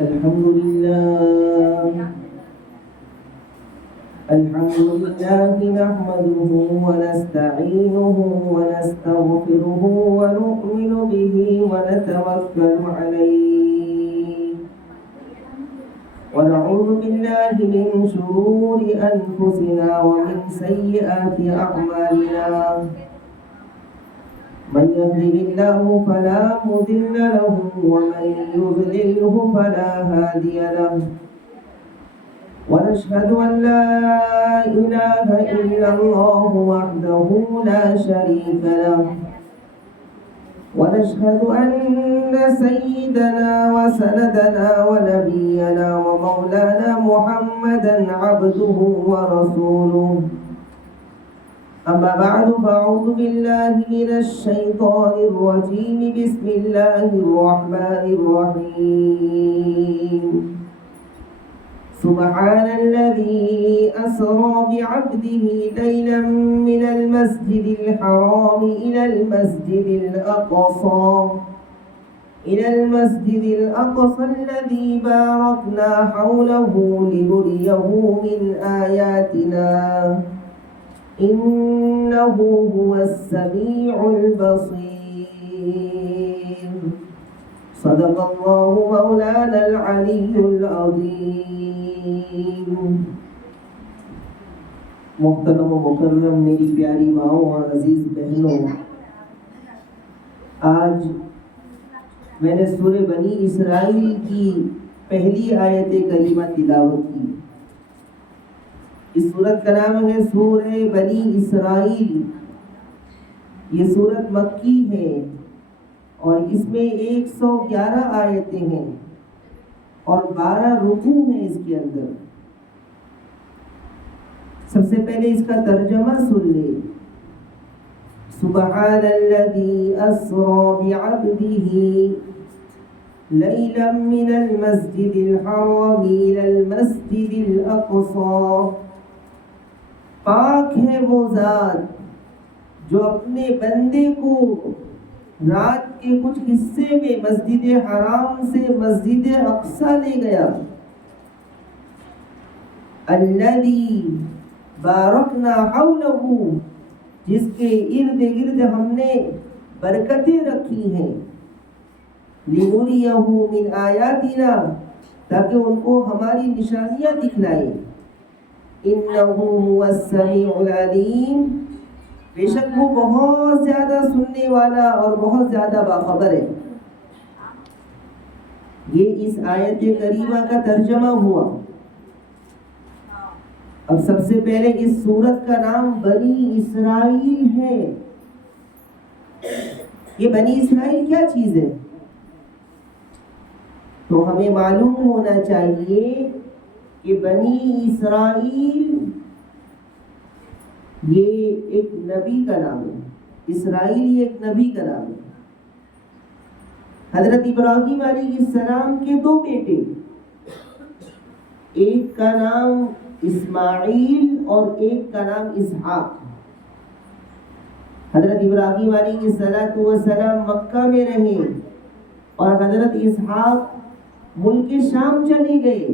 الحمد لله نحمده ونستعينه ونستغفره ونؤمن به ونتوكل عليه ونعوذ بالله من شرور أنفسنا ومن سيئات أعمالنا من يهده الله فلا مضل له ومن يضلله فلا هادي له ونشهد أن لا إله إلا الله وحده لا شريك له ونشهد أن سيدنا وسندنا ونبينا ومولانا محمدا عبده ورسوله أما بعد فأعوذ بالله من الشيطان الرجيم بسم الله الرحمن الرحيم سبحان الذي أسرى بعبده ليلا من المسجد الحرام إلى المسجد الأقصى الذي باركنا حوله لنريه من آياتنا إنه هو السميع البصير صدق الله مولانا العلي العظيم. محترم و مکرم میری پیاری ماؤں اور عزیز بہنوں، آج میں نے سورہ بنی اسرائیل کی پہلی آیت کریمہ تلاوت کی. اس سورت کا نام ہے سورہ بنی اسرائیل. یہ سورت مکی ہے اور اس میں 111 آیتیں ہیں اور 12 رکوع ہیں اس کے اندر. سب سے پہلے اس کا ترجمہ سن لیں. سبحان الذی اسری بعبده لیلا من المسجد الحرام الى المسجد الاقصی. پاک ہے وہ ذات جو اپنے بندے کو رات کے کچھ حصے میں مسجد حرام سے مسجد اقصی لے گیا. الذی بارکنا حولہ، جس کے ارد گرد ہم نے برکتیں رکھی ہیں. لنریہ من آیاتنا، تاکہ ان کو ہماری نشانیاں دکھلائیں. انہ هو السمیع العلیم، بے شک وہ بہت زیادہ سننے والا اور بہت زیادہ باخبر ہے. یہ اس آیت کریمہ کا ترجمہ ہوا. اب سب سے پہلے اس سورت کا نام بنی اسرائیل ہے. یہ بنی اسرائیل کیا چیز ہے؟ تو ہمیں معلوم ہونا چاہیے کہ بنی اسرائیل یہ ایک نبی کا نام ہے. اسرائیل یہ ایک نبی کا نام ہے. حضرت ابراہیم علیہ السلام کے 2 بیٹے، ایک کا نام اسماعیل اور ایک کا نام اسحاق. حضرت ابراہیم علیہ السلام مکہ میں رہے اور حضرت اسحاق ملک شام چلے گئے.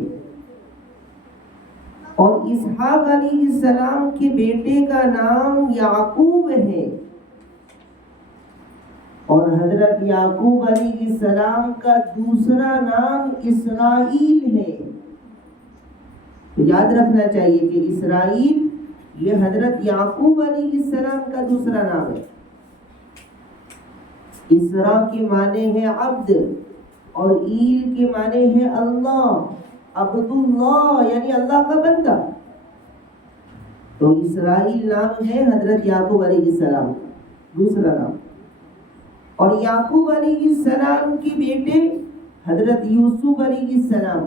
اور اسحاق علیہ السلام کے بیٹے کا نام یعقوب ہے اور حضرت یعقوب علیہ السلام کا دوسرا نام اسرائیل ہے. تو یاد رکھنا چاہیے کہ اسرائیل یہ حضرت یعقوب علیہ السلام کا دوسرا نام ہے. اسرا کے معنی ہے عبد اور ایل کے معنی ہے اللہ. عبد اللہ یعنی اللہ کا بندہ. تو اسرائیل نام ہے حضرت یعقوب علیہ السلام دوسرا نام. اور یعقوب علیہ السلام کے بیٹے حضرت یوسف علیہ السلام.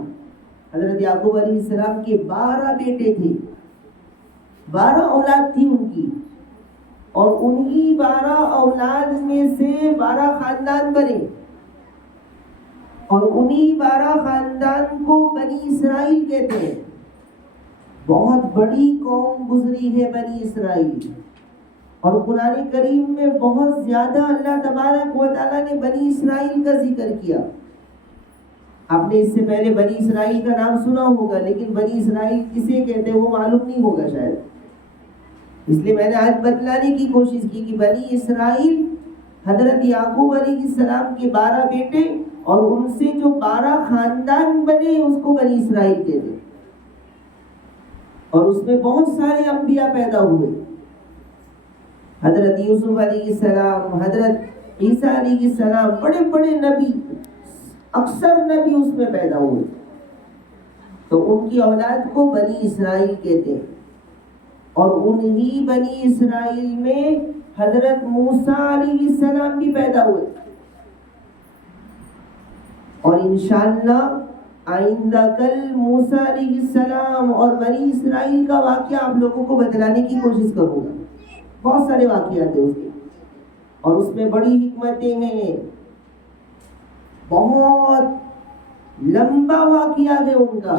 حضرت یعقوب علیہ السلام کے 12 بیٹے تھے، 12 اولاد تھی ان کی. اور انہی 12 اولاد میں سے 12 خاندان بنے اور انہی 12 خاندان کو بنی اسرائیل کہتے ہیں. بہت بڑی قوم گزری ہے بنی اسرائیل. اور قرآن کریم میں بہت زیادہ اللہ تبارک و تعالیٰ نے بنی اسرائیل کا ذکر کیا. آپ نے اس سے پہلے بنی اسرائیل کا نام سنا ہوگا، لیکن بنی اسرائیل کسے کہتے ہیں وہ معلوم نہیں ہوگا شاید، اس لیے میں نے آج بتلانے کی کوشش کی کہ بنی اسرائیل حضرت یعقوب علیہ السلام کے 12 بیٹے اور ان سے جو 12 خاندان بنے اس کو بنی اسرائیل کہتے ہیں، اور اس میں بہت سارے انبیاء پیدا ہوئے، حضرت یوسف علیہ السلام، حضرت عیسیٰ علیہ السلام، بڑے بڑے نبی، اکثر نبی اس میں پیدا ہوئے، تو ان کی اولاد کو بنی اسرائیل کہتے ہیں، اور انہی بنی اسرائیل میں حضرت موسیٰ علیہ السلام بھی پیدا ہوئے، اور انشاءاللہ آئندہ کل موسیٰ علیہ السلام اور بنی اسرائیل کا واقعہ آپ لوگوں کو بتلانے کی کوشش کروں گا، بہت سارے واقعات ہیں اس کے، اور اس میں بڑی حکمتیں ہیں، بہت لمبا واقعہ ہے ان کا،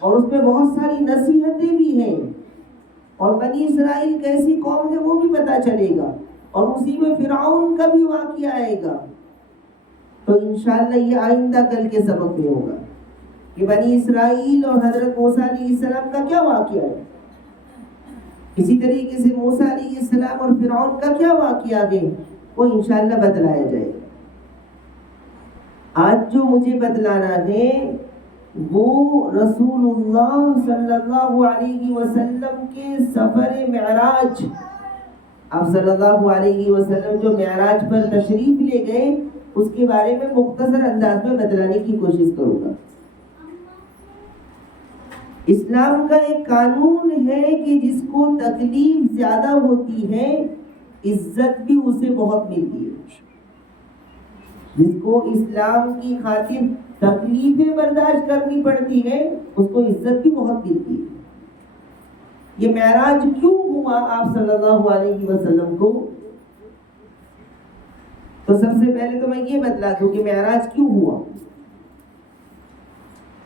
اور اس میں بہت ساری نصیحتیں بھی ہیں، اور بنی اسرائیل کیسی قوم ہے وہ بھی پتہ چلے گا، اور اسی میں فرعون کا بھی واقعہ آئے گا، تو انشاءاللہ یہ آئندہ کل کے سبق میں ہوگا کہ بنی اسرائیل اور حضرت موسیٰ علیہ السلام کا کیا واقعہ ہے، اسی طریقے سے موسیٰ علیہ السلام اور فرعون کا کیا واقعہ ہے وہ انشاءاللہ بتلایا جائے گا۔ آج جو مجھے بتلانا ہے وہ رسول اللہ صلی اللہ علیہ وسلم کے سفر معراج، آپ صلی اللہ علیہ وسلم جو معراج پر تشریف لے گئے اس کے بارے میں مختصر انداز میں بتلانے کی کوشش کروں گا۔ اسلام کا ایک قانون ہے کہ جس کو تکلیف زیادہ ہوتی ہے عزت بھی اسے بہت ملتی ہے، جس کو اسلام کی خاطر تکلیفیں برداشت کرنی پڑتی ہے اس کو عزت بھی بہت ملتی ہے۔ یہ معراج کیوں ہوا آپ صلی اللہ علیہ وسلم کو؟ تو سب سے پہلے تو میں یہ بتلا دوں کہ معراج کیوں ہوا،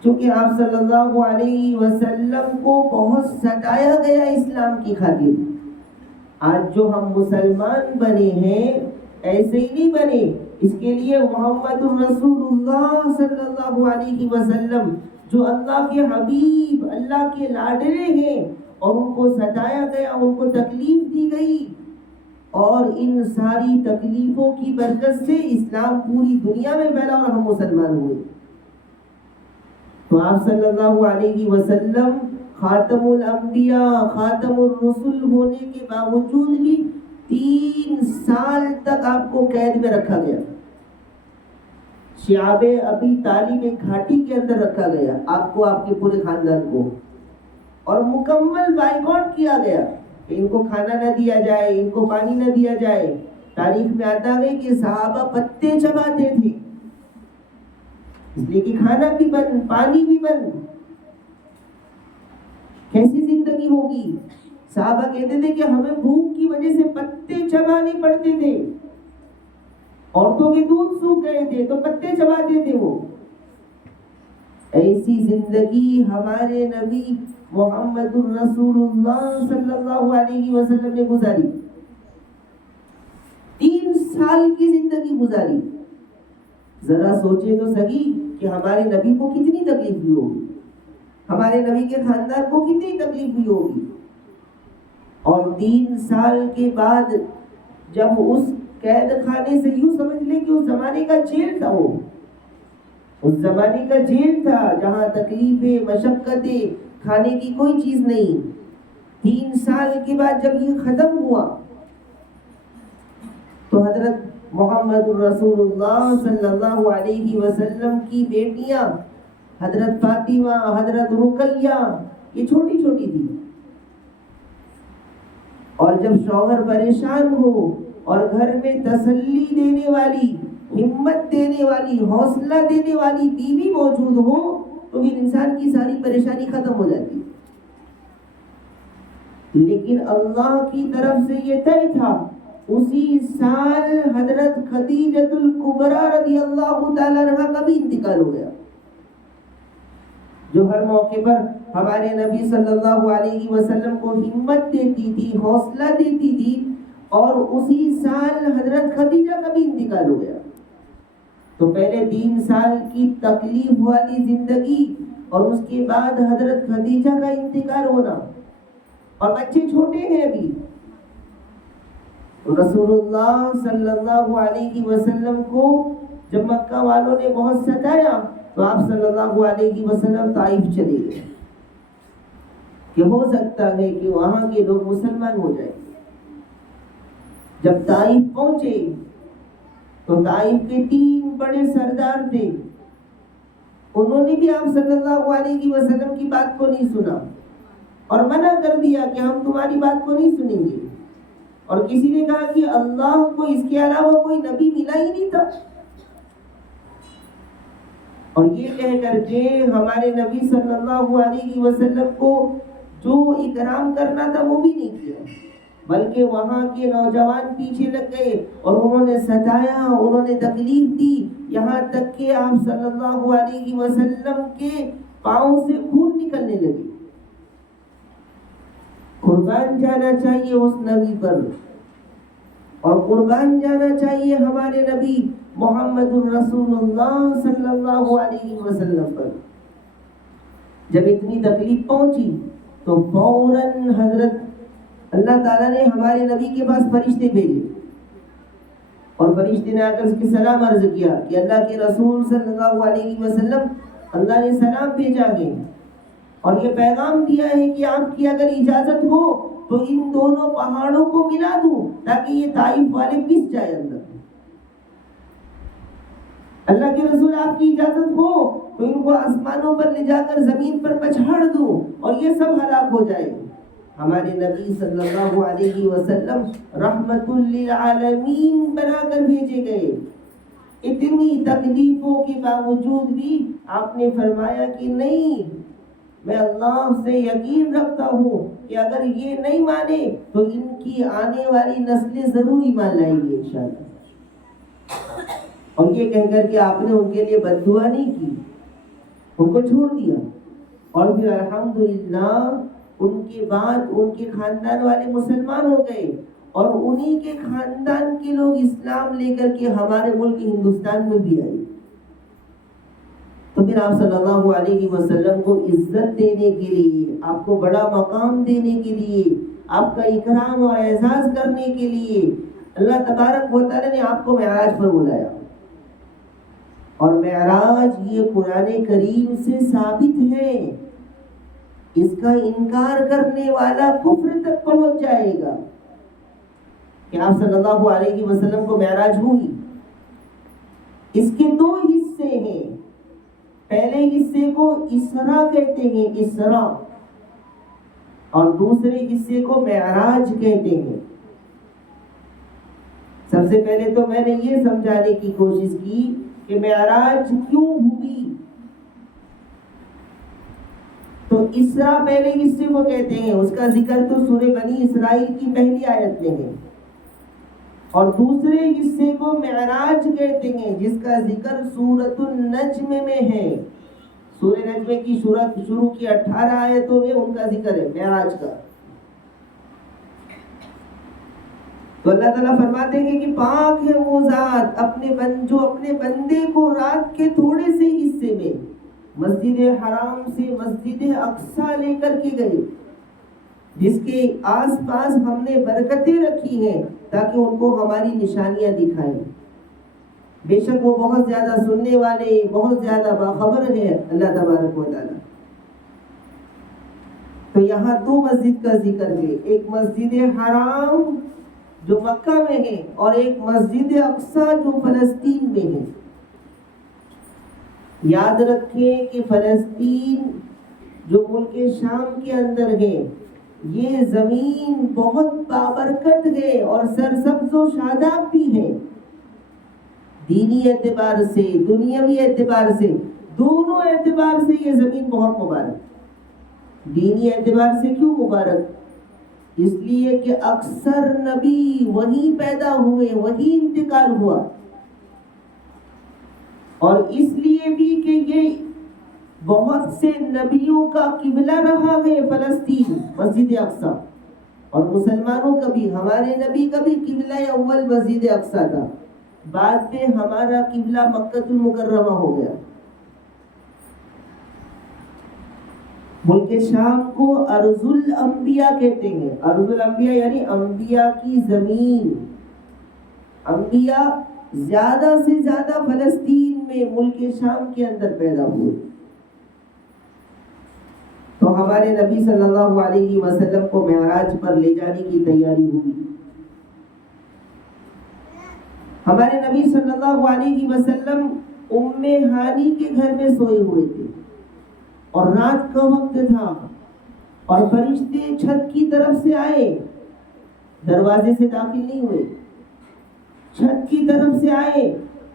چونکہ آپ صلی اللہ علیہ وسلم کو بہت ستایا گیا اسلام کی خاطر۔ آج جو ہم مسلمان بنے ہیں ایسے ہی نہیں بنے، اس کے لیے محمد الرسول اللہ صلی اللہ علیہ وسلم جو اللہ کے حبیب، اللہ کے لاڈلے ہیں، اور ان کو ستایا گیا، ان کو تکلیف دی گئی، اور ان ساری تکلیفوں کی برکت سے اسلام پوری دنیا میں پھیلا اور ہم مسلمان ہوئے۔ تو آپ صلی اللہ علیہ وسلم خاتم الانبیاء، خاتم الرسل ہونے کے باوجود بھی 3 سال تک آپ کو قید میں رکھا گیا، شعب ابی طالب ایک گھاٹی کے اندر رکھا گیا، آپ کو، آپ کے پورے خاندان کو، اور مکمل بائیکاٹ کیا گیا کہ ان کو کھانا نہ دیا جائے، ان کو پانی نہ دیا جائے۔ تاریخ میں آتا ہے کہ صحابہ پتے چباتے تھے، اس لیے کہ کھانا بھی بند، پانی بھی بند، کیسی زندگی ہوگی؟ صحابہ کہتے تھے کہ ہمیں بھوک کی وجہ سے پتے چبانے پڑتے تھے، عورتوں کے دودھ سوکھ گئے تھے تو پتے چباتے تھے وہ۔ ایسی زندگی ہمارے نبی محمد الرسول اللہ صلی اللہ علیہ وسلم نے گزاری، 3 سال کی زندگی گزاری۔ ذرا سوچے تو صحیح کہ ہمارے نبی کو کتنی تکلیف ہوئی ہوگی، ہمارے نبی کے خاندان کو کتنی تکلیف ہوئی ہوگی۔ اور 3 سال کے بعد جب اس قید خانے سے، یوں سمجھ لیں کہ اس زمانے کا جیل تھا، وہ اس زمانے کا جیل تھا جہاں تکلیفیں، مشقتیں، کھانے کی کوئی چیز نہیں۔ 3 سال کے بعد جب یہ ختم ہوا تو حضرت محمد رسول اللہ صلی اللہ علیہ وسلم کی بیٹیاں حضرت فاطمہ، حضرت رقیہ، یہ چھوٹی چھوٹی تھی، اور جب شوہر پریشان ہو اور گھر میں تسلی دینے والی، ہمت دینے والی، حوصلہ دینے والی بیوی موجود ہو تو پھر انسان کی ساری پریشانی ختم ہو جاتی۔ لیکن اللہ کی طرف سے یہ طے تھا، اسی سال حضرت خدیجہ الکبریٰ رضی اللہ تعالیٰ عنہا کا بھی انتقال ہو گیا، جو ہر موقع پر ہمارے نبی صلی اللہ علیہ وسلم کو ہمت دیتی تھی، حوصلہ دیتی تھی، اور اسی سال حضرت خدیجہ کا بھی انتقال ہو گیا۔ تو پہلے 3 سال کی تکلیف والی زندگی اور اس کے بعد حضرت خدیجہ کا انتقال ہونا، اور بچے چھوٹے ہیں ابھی. رسول اللہ صلی اللہ علیہ وسلم کو جب مکہ والوں نے بہت ستایا تو آپ صلی اللہ علیہ وسلم طائف چلے گئے کہ ہو سکتا ہے کہ وہاں کے لوگ مسلمان ہو جائیں. جب طائف پہنچے تو طائف کے 3 بڑے سردار تھے، انہوں نے بھی آپ صلی اللہ علیہ وسلم کی بات کو نہیں سنا اور منع کر دیا کہ ہم تمہاری بات کو نہیں سنیں گے. اور کسی نے کہا کہ اللہ کو اس کے علاوہ کوئی نبی ملا ہی نہیں تھا، اور یہ کہہ کر کے ہمارے نبی صلی اللہ علیہ وسلم کو جو اکرام کرنا تھا وہ بھی نہیں کیا، بلکہ وہاں کے نوجوان پیچھے لگ گئے اور انہوں نے ستایا، انہوں نے تکلیف دی، یہاں تک کہ آپ صلی اللہ علیہ وسلم کے پاؤں سے خون نکلنے لگے. قربان جانا چاہیے اس نبی پر، اور قربان جانا چاہیے ہمارے نبی محمد الرسول اللہ صلی اللہ علیہ وسلم پر. جب اتنی تکلیف پہنچی تو فوراً حضرت اللہ تعالیٰ نے ہمارے نبی کے پاس فرشتے بھیجے، اور فرشتے نے آ کر اس کی سلام عرض کیا کہ اللہ کے رسول صلی اللہ علیہ وسلم، اللہ نے سلام بھیجا ہے اور یہ پیغام دیا ہے کہ آپ کی اگر اجازت ہو تو ان دونوں پہاڑوں کو ملا دوں تاکہ یہ طائف والے پس جائے اندر. اللہ کے رسول آپ کی اجازت ہو تو ان کو آسمانوں پر لے جا کر زمین پر پچھاڑ دوں اور یہ سب ہلاک ہو جائے. ہمارے نبی صلی اللہ علیہ وسلم رحمت للعالمین بنا کر بھیجے گئے. اتنی تکلیفوں کے باوجود بھی آپ نے فرمایا کہ نہیں، میں اللہ سے یقین رکھتا ہوں کہ اگر یہ نہیں مانے تو ان کی آنے والی نسلیں ضرور ایمان لائیں گی انشاءاللہ. اور یہ کہہ کر کے آپ نے ان کے لیے بد دعا نہیں کی، ان کو چھوڑ دیا. اور پھر الحمدللہ ان کے بعد ان کے خاندان والے مسلمان ہو گئے، اور انہی کے خاندان کے لوگ اسلام لے کر کے ہمارے ملک ہندوستان میں بھی آئے. تو پھر آپ صلی اللہ علیہ وسلم کو عزت دینے کے لیے، آپ کو بڑا مقام دینے کے لیے، آپ کا اکرام اور اعزاز کرنے کے لیے اللہ تبارک و تعالی نے آپ کو معراج پر بلایا. اور معراج یہ قرآن کریم سے ثابت ہے، اس کا انکار کرنے والا کفر تک پہنچ جائے گا کہ آپ صلی اللہ علیہ وسلم کو معراج ہوئی. اس کے 2 حصے ہیں. پہلے حصے کو اسراء کہتے ہیں، اسراء، اور دوسرے حصے کو معراج کہتے ہیں. سب سے پہلے تو میں نے یہ سمجھانے کی کوشش کی کہ معراج کیوں ہوئی. تو اسراء پہلے حصے کو کہتے ہیں، اس کا ذکر تو سورہ بنی اسرائیل کی پہلی آیت میں ہے. اور دوسرے حصے کو معراج کہتے ہیں، جس کا ذکر سورۃ النجم میں ہے. سورہ نجم کی شروع کی 18 آیتوں میں ان کا ذکر ہے معراج کا. تو اللہ تعالیٰ فرماتے ہیں کہ پاک ہے وہ ذات جو اپنے بندے کو رات کے تھوڑے سے حصے میں مسجد حرام سے مسجد اقصیٰ لے کر کے گئے، جس کے آس پاس ہم نے برکتیں رکھی ہیں تاکہ ان کو ہماری نشانیاں دکھائیں. بے شک وہ بہت زیادہ سننے والے، بہت زیادہ باخبر ہے اللہ تبارک و تعالی. تو یہاں 2 مسجد کا ذکر ہے، ایک مسجد حرام جو مکہ میں ہے اور ایک مسجد اقصیٰ جو فلسطین میں ہے. یاد رکھیں کہ فلسطین جو ملک شام کے اندر ہے، یہ زمین بہت بابرکت ہے اور سرسبز و شاداب بھی ہے. دینی اعتبار سے، دنیاوی اعتبار سے، دونوں اعتبار سے یہ زمین بہت مبارک. دینی اعتبار سے کیوں مبارک؟ اس لیے کہ اکثر نبی وہیں پیدا ہوئے، وہیں انتقال ہوا. اور اس لیے بھی کہ یہ بہت سے نبیوں کا قبلہ رہا ہے فلسطین، مسجد اقصیٰ، اور مسلمانوں کا بھی، ہمارے نبی کا بھی قبلہ اول مسجد اقصیٰ تھا. بعد میں ہمارا قبلہ مکہ المکرمہ ہو گیا. ملک شام کو ارض الانبیاء کہتے ہیں. ارض الانبیاء یعنی انبیاء کی زمین. انبیاء زیادہ سے زیادہ فلسطین میں ملک شام کے اندر پیدا ہوئے. تو ہمارے نبی صلی اللہ علیہ وسلم کو معراج پر لے جانے کی تیاری ہوئی. ہمارے نبی صلی اللہ علیہ وسلم ام ہانی کے گھر میں سوئے ہوئے تھے اور رات کا وقت تھا اور فرشتے چھت کی طرف سے آئے. دروازے سے داخل نہیں ہوئے, چھت کی طرف سے آئے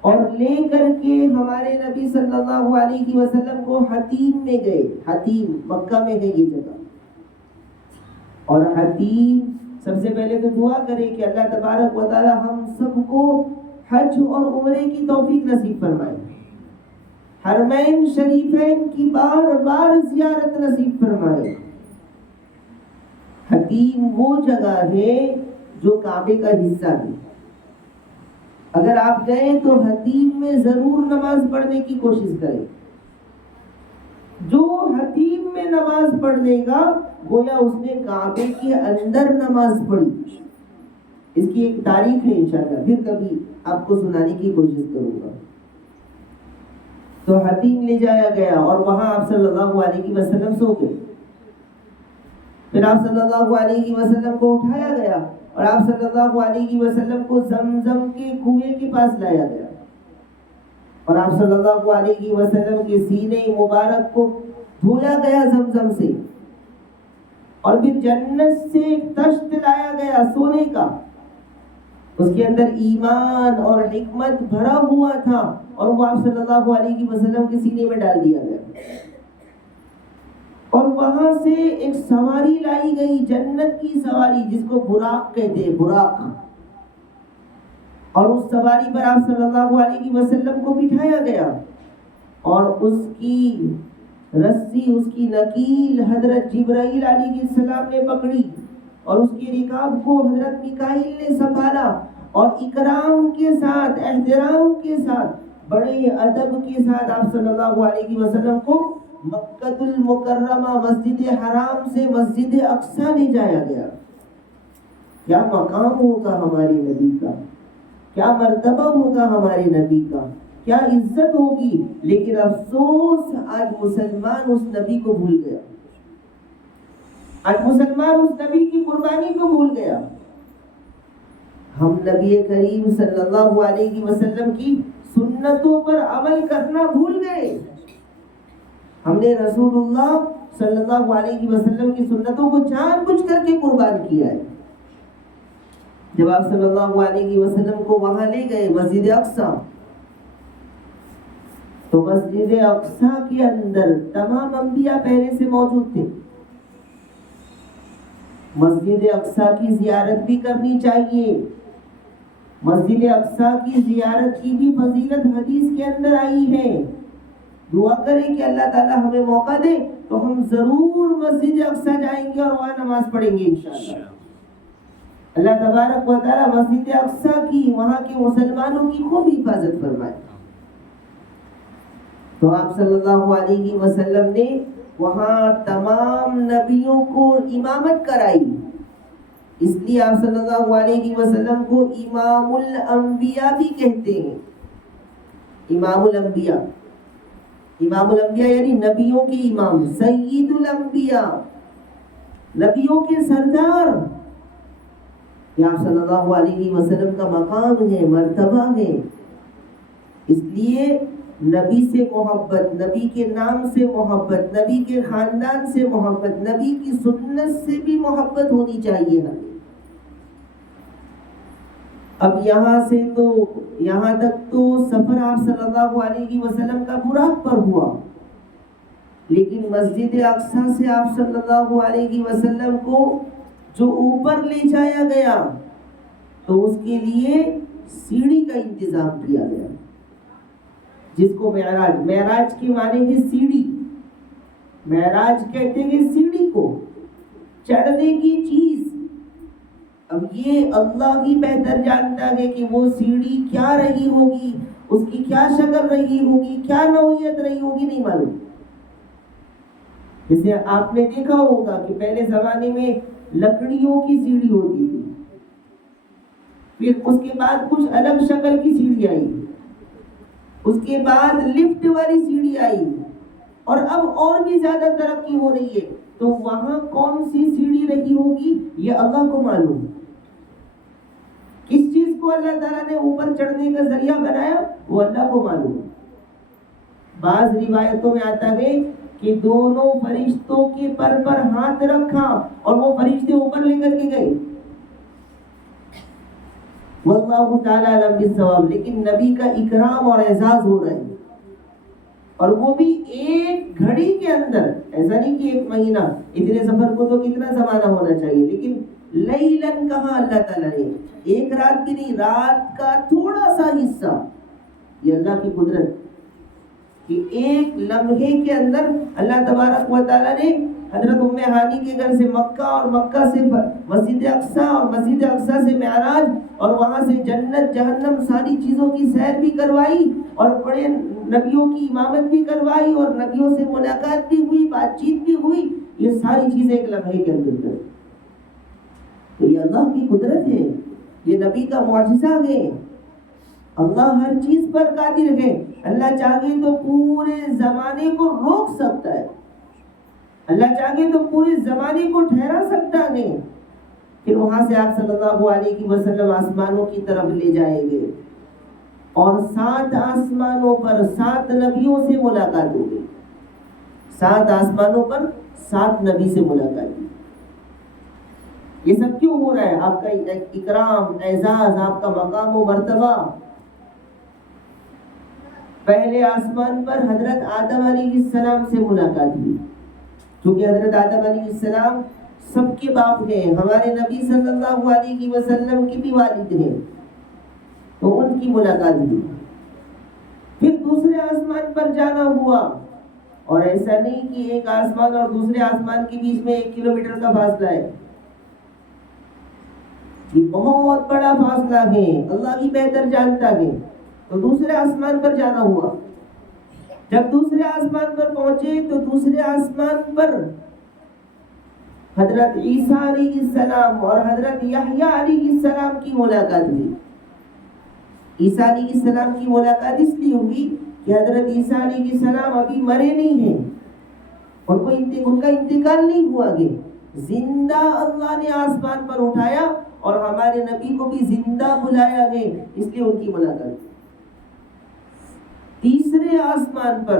اور لے کر کے ہمارے نبی صلی اللہ علیہ وسلم کو حتیم میں گئے. حتیم مکہ میں ہے یہ جگہ. اور حتیم سب سے پہلے تو دعا کرے کہ اللہ تبارک و تعالی ہم سب کو حج اور عمرے کی توفیق نصیب فرمائے, حرمین شریفین کی بار بار زیارت نصیب فرمائے. حتیم وہ جگہ ہے جو کعبے کا حصہ ہے. اگر آپ گئے تو حتیم میں ضرور نماز پڑھنے کی کوشش کریں. جو حتیم میں نماز پڑھ لے گا گویا اس نے کعبے کے اندر نماز پڑھی. اس کی ایک تاریخ ہے, انشاءاللہ پھر کبھی آپ کو سنانے کی کوشش کروں گا. تو حتیم لے جایا گیا اور وہاں آپ صلی اللہ علیہ وسلم سو گئے. پھر آپ صلی اللہ علیہ وسلم کو اٹھایا گیا اور آپ صلی اللہ علیہ وسلم کو زمزم کے کنویں کے پاس لایا گیا اور آپ صلی اللہ علیہ وسلم کے سینے مبارک کو دھویا گیا زمزم سے. اور پھر جنت سے ایک تشت لایا گیا سونے کا, اس کے اندر ایمان اور حکمت بھرا ہوا تھا اور وہ آپ صلی اللہ علیہ وسلم کے سینے میں ڈال دیا گیا. اور وہاں سے ایک سواری لائی گئی, جنت کی سواری جس کو براق کہتے ہیں, براق. اور اس سواری پر آپ صلی اللہ علیہ وسلم کو بٹھایا گیا اور اس کی رسی, اس کی نکیل حضرت جبرائیل علیہ السلام نے پکڑی اور اس کے رکاب کو حضرت میکائیل نے سنبھالا اور اکرام کے ساتھ, احترام کے ساتھ, بڑے ادب کے ساتھ آپ صلی اللہ علیہ وسلم کو مکہ المکرمہ مسجد حرام سے مسجد اقصی لے جایا گیا. کیا مقام ہوگا ہمارے نبی کا, کیا مرتبہ ہوگا ہمارے نبی کا, کیا عزت ہوگی. لیکن افسوس آج مسلمان اس نبی کو بھول گیا, آج مسلمان اس نبی کی قربانی کو بھول گیا. ہم نبی کریم صلی اللہ علیہ وسلم کی سنتوں پر عمل کرنا بھول گئے. ہم نے رسول اللہ صلی اللہ علیہ وسلم کی سنتوں کو جان بوجھ کر کے قربان کیا ہے. جب آپ صلی اللہ علیہ وسلم کو وہاں لے گئے مسجد اقصی, تو مسجد اقصی کے اندر تمام انبیاء پہلے سے موجود تھے. مسجد اقصی کی زیارت بھی کرنی چاہیے. مسجد اقصی کی زیارت کی بھی فضیلت حدیث کے اندر آئی ہے. دعا کریں کہ اللہ تعالیٰ ہمیں موقع دے تو ہم ضرور مسجد اقصی جائیں گے اور وہاں نماز پڑھیں گے انشاءاللہ. اللہ تبارک و تعالیٰ مسجد اقصی کی, وہاں کے مسلمانوں کی خوب حفاظت فرمائے. تو آپ صلی اللہ علیہ وسلم نے وہاں تمام نبیوں کو امامت کرائی. اس لیے آپ صلی اللہ علیہ وسلم کو امام الانبیاء بھی کہتے ہیں. امام الانبیاء, امام الانبیاء یعنی نبیوں کے امام, سید الانبیاء, نبیوں کے سردار. یہ آپ صلی اللہ علیہ وسلم کا مقام ہے, مرتبہ ہے. اس لیے نبی سے محبت, نبی کے نام سے محبت, نبی کے خاندان سے محبت, نبی کی سنت سے بھی محبت ہونی چاہیے ہمیں. اب یہاں سے تو یہاں تک تو سفر آپ صلی اللہ علیہ وسلم کا براق پر ہوا, لیکن مسجد اقصی سے آپ صلی اللہ علیہ وسلم کو جو اوپر لے جایا گیا تو اس کے لیے سیڑھی کا انتظام کیا گیا, جس کو معراج, معراج کے معنی ہے سیڑھی. معراج کہتے ہیں سیڑھی کو, چڑھنے کی چیز. اب یہ اللہ ہی بہتر جانتا ہے کہ وہ سیڑھی کیا رہی ہوگی، اس کی کیا شکل رہی ہوگی، کیا نوعیت رہی ہوگی، نہیں معلوم۔ جیسے آپ نے دیکھا ہوگا کہ پہلے زمانے میں لکڑیوں کی سیڑھی ہوتی تھی، پھر اس کے بعد کچھ الگ شکل کی سیڑھی آئی، اس کے بعد لفٹ والی سیڑھی آئی، اور اب اور بھی زیادہ ترقی ہو رہی ہے۔ تو وہاں کون سی سیڑھی رہی ہوگی یہ اللہ کو معلوم۔ کس چیز کو اللہ تعالیٰ نے اوپر چڑھنے کا ذریعہ بنایا وہ اللہ کو معلوم۔ بعض روایتوں میں آتا ہے کہ دونوں فرشتوں کے پر ہاتھ رکھا اور وہ فرشتے اوپر لے کر کے گئے۔ واللہ تعالیٰ علم بالصواب، لیکن نبی کا اکرام اور اعزاز ہو رہا ہے، اور وہ بھی ایک گھڑی کے اندر، ایسا نہیں کہ ایک مہینہ، اتنے سفر کو تو کتنا زمانہ ہونا چاہیے، لیکن لیلن کہا اللہ تعالیٰ نے، ایک رات کی نہیں، رات کا تھوڑا سا حصہ۔ یہ اللہ کی قدرت کہ ایک لمحے کے اندر اللہ تبارک و تعالیٰ نے حضرت ام ہانی کے گھر سے مکہ، اور مکہ سے مسجد اقصیٰ، اور مسجد اقصیٰ سے معراج، اور وہاں سے جنت جہنم ساری چیزوں کی سیر بھی کروائی، اور بڑے نبیوں کی امامت بھی کروائی، اور نبیوں سے ملاقات بھی ہوئی، بات چیت بھی ہوئی، یہ ساری چیزیں ایک لمحے کے اندر۔ تو یہ اللہ کی قدرت ہے، یہ نبی کا معجزہ ہے۔ اللہ ہر چیز پر قادر ہے، اللہ چاہے تو پورے زمانے کو روک سکتا ہے، اللہ چاہے تو پورے زمانے کو ٹھہرا سکتا ہے، پھر وہاں سے آپ صلی اللہ علیہ وسلم آسمانوں کی طرف لے جائیں گے، اور 7 آسمانوں پر 7 نبیوں سے ملاقات ہوگی، 7 آسمانوں پر 7 نبی سے ملاقات ہوگی۔ یہ سب کیوں ہو رہا ہے؟ آپ کا اکرام، اعزاز، آپ کا مقام و مرتبہ۔ پہلے آسمان پر حضرت آدم علیہ السلام سے ملاقات ہوئی، کیونکہ حضرت آدم علیہ السلام سب کے باپ ہیں، ہمارے نبی صلی اللہ علیہ وسلم کے بھی والد ہیں، تو ان کی ملاقات ہوئی۔ پھر دوسرے آسمان پر جانا ہوا، اور ایسا نہیں کہ ایک آسمان اور دوسرے آسمان کے بیچ میں 1 کلومیٹر کا فاصلہ ہے، یہ بہت بڑا فاصلہ ہے، اللہ ہی بہتر جانتا ہے۔ تو دوسرے آسمان پر جانا ہوا، جب دوسرے آسمان پر پہنچے تو دوسرے آسمان پر حضرت عیسیٰ علیہ السلام اور حضرت یحییٰ علیہ السلام کی ملاقات ہوئی۔ عیسیٰ علیہ السلام کی ملاقات اس لیے ہوئی کہ حضرت عیسیٰ علیہ السلام ابھی مرے نہیں ہیں، ان کا انتقال نہیں ہوا ہے، زندہ اللہ نے آسمان پر اٹھایا، اور ہمارے نبی کو بھی زندہ بلایا ہے، اس لیے ان کی ملاقات۔ تیسرے آسمان پر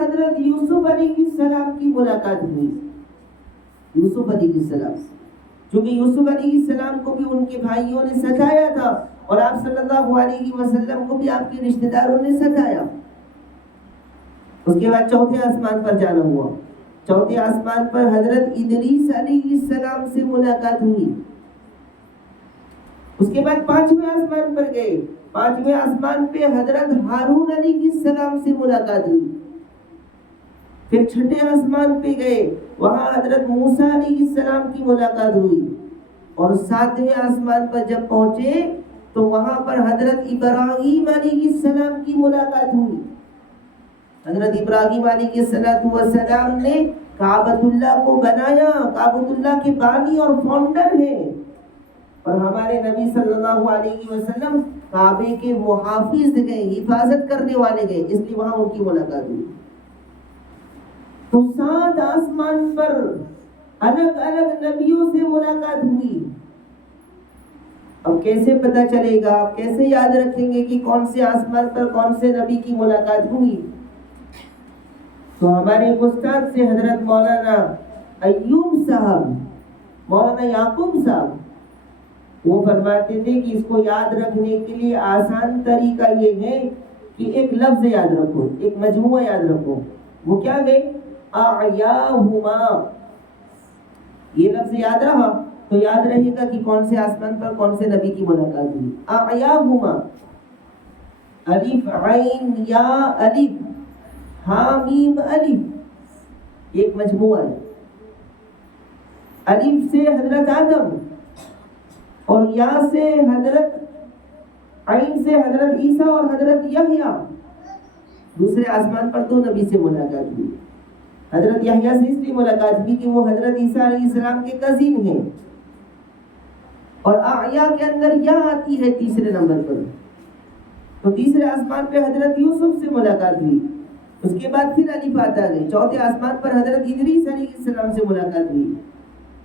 حضرت یوسف علیہ السلام کی ملاقات ہوئی، یوسف علیہ السلام، چونکہ یوسف علیہ السلام کو بھی ان کے بھائیوں نے ستایا تھا، اور آپ صلی اللہ علیہ وسلم کو بھی آپ کے رشتہ داروں نے ستایا۔ اس کے بعد چوتھے آسمان پر جانا ہوا، چوتھے آسمان پر حضرت ادریس علیہ السلام سے ملاقات ہوئی۔ اس کے بعد 5ویں آسمان پر گئے، 5ویں آسمان پہ حضرت ہارون علیہ السلام سے ملاقات ہوئی۔ پھر 6ٹھے آسمان پہ گئے، وہاں حضرت موسیٰ علیہ السلام کی ملاقات ہوئی، اور 7ویں آسمان پر جب پہنچے تو وہاں پر حضرت ابراہیم علیہ السلام کی ملاقات ہوئی۔ حضرت ابراہیم علیہ السلام نے کعبۃ اللہ کو بنایا، کعبۃ اللہ کے بانی اور فاؤنڈر ہیں، اور ہمارے نبی صلی اللہ علیہ وسلم کعبے کے محافظ گئے، حفاظت کرنے والے گئے، اس لیے وہاں ان کی ملاقات ہوئی۔ تو 7 آسمان پر الگ الگ نبیوں سے ملاقات ہوئی۔ اب کیسے پتہ چلے گا، آپ کیسے یاد رکھیں گے کہ کون سے آسمان پر کون سے نبی کی ملاقات ہوئی؟ تو ہمارے استاد سے حضرت مولانا ایوب صاحب، مولانا یعقوب صاحب، وہ فرماتے تھے کہ اس کو یاد رکھنے کے لیے آسان طریقہ یہ ہے کہ ایک لفظ یاد رکھو، ایک مجموعہ یاد رکھو۔ وہ کیا ہے؟ اعیاہما۔ یہ لفظ یاد رہا تو یاد رہے گا کہ کون سے آسمان پر کون سے نبی کی ملاقات ہوئی۔ اعیاہما، الف عین یا الف ہا میم الف، ایک مجموعہ ہے۔ الف سے حضرت آدم، اور یا سے حضرت، عین سے حضرت عیسیٰ اور حضرت یحییٰ۔ دوسرے آسمان پر دو نبی سے ملاقات ہوئی۔ حضرت یحییٰ سے اس لیے ملاقات ہوئی کہ وہ حضرت عیسیٰ علیہ السلام کے کزن ہیں، اور اعیا کے اندر یا آتی ہے تیسرے نمبر پر، تو تیسرے آسمان پہ حضرت یوسف سے ملاقات ہوئی۔ اس کے بعد پھر الف آتا ہے، چوتھے آسمان پر حضرت ادریس علیہ السلام سے ملاقات ہوئی۔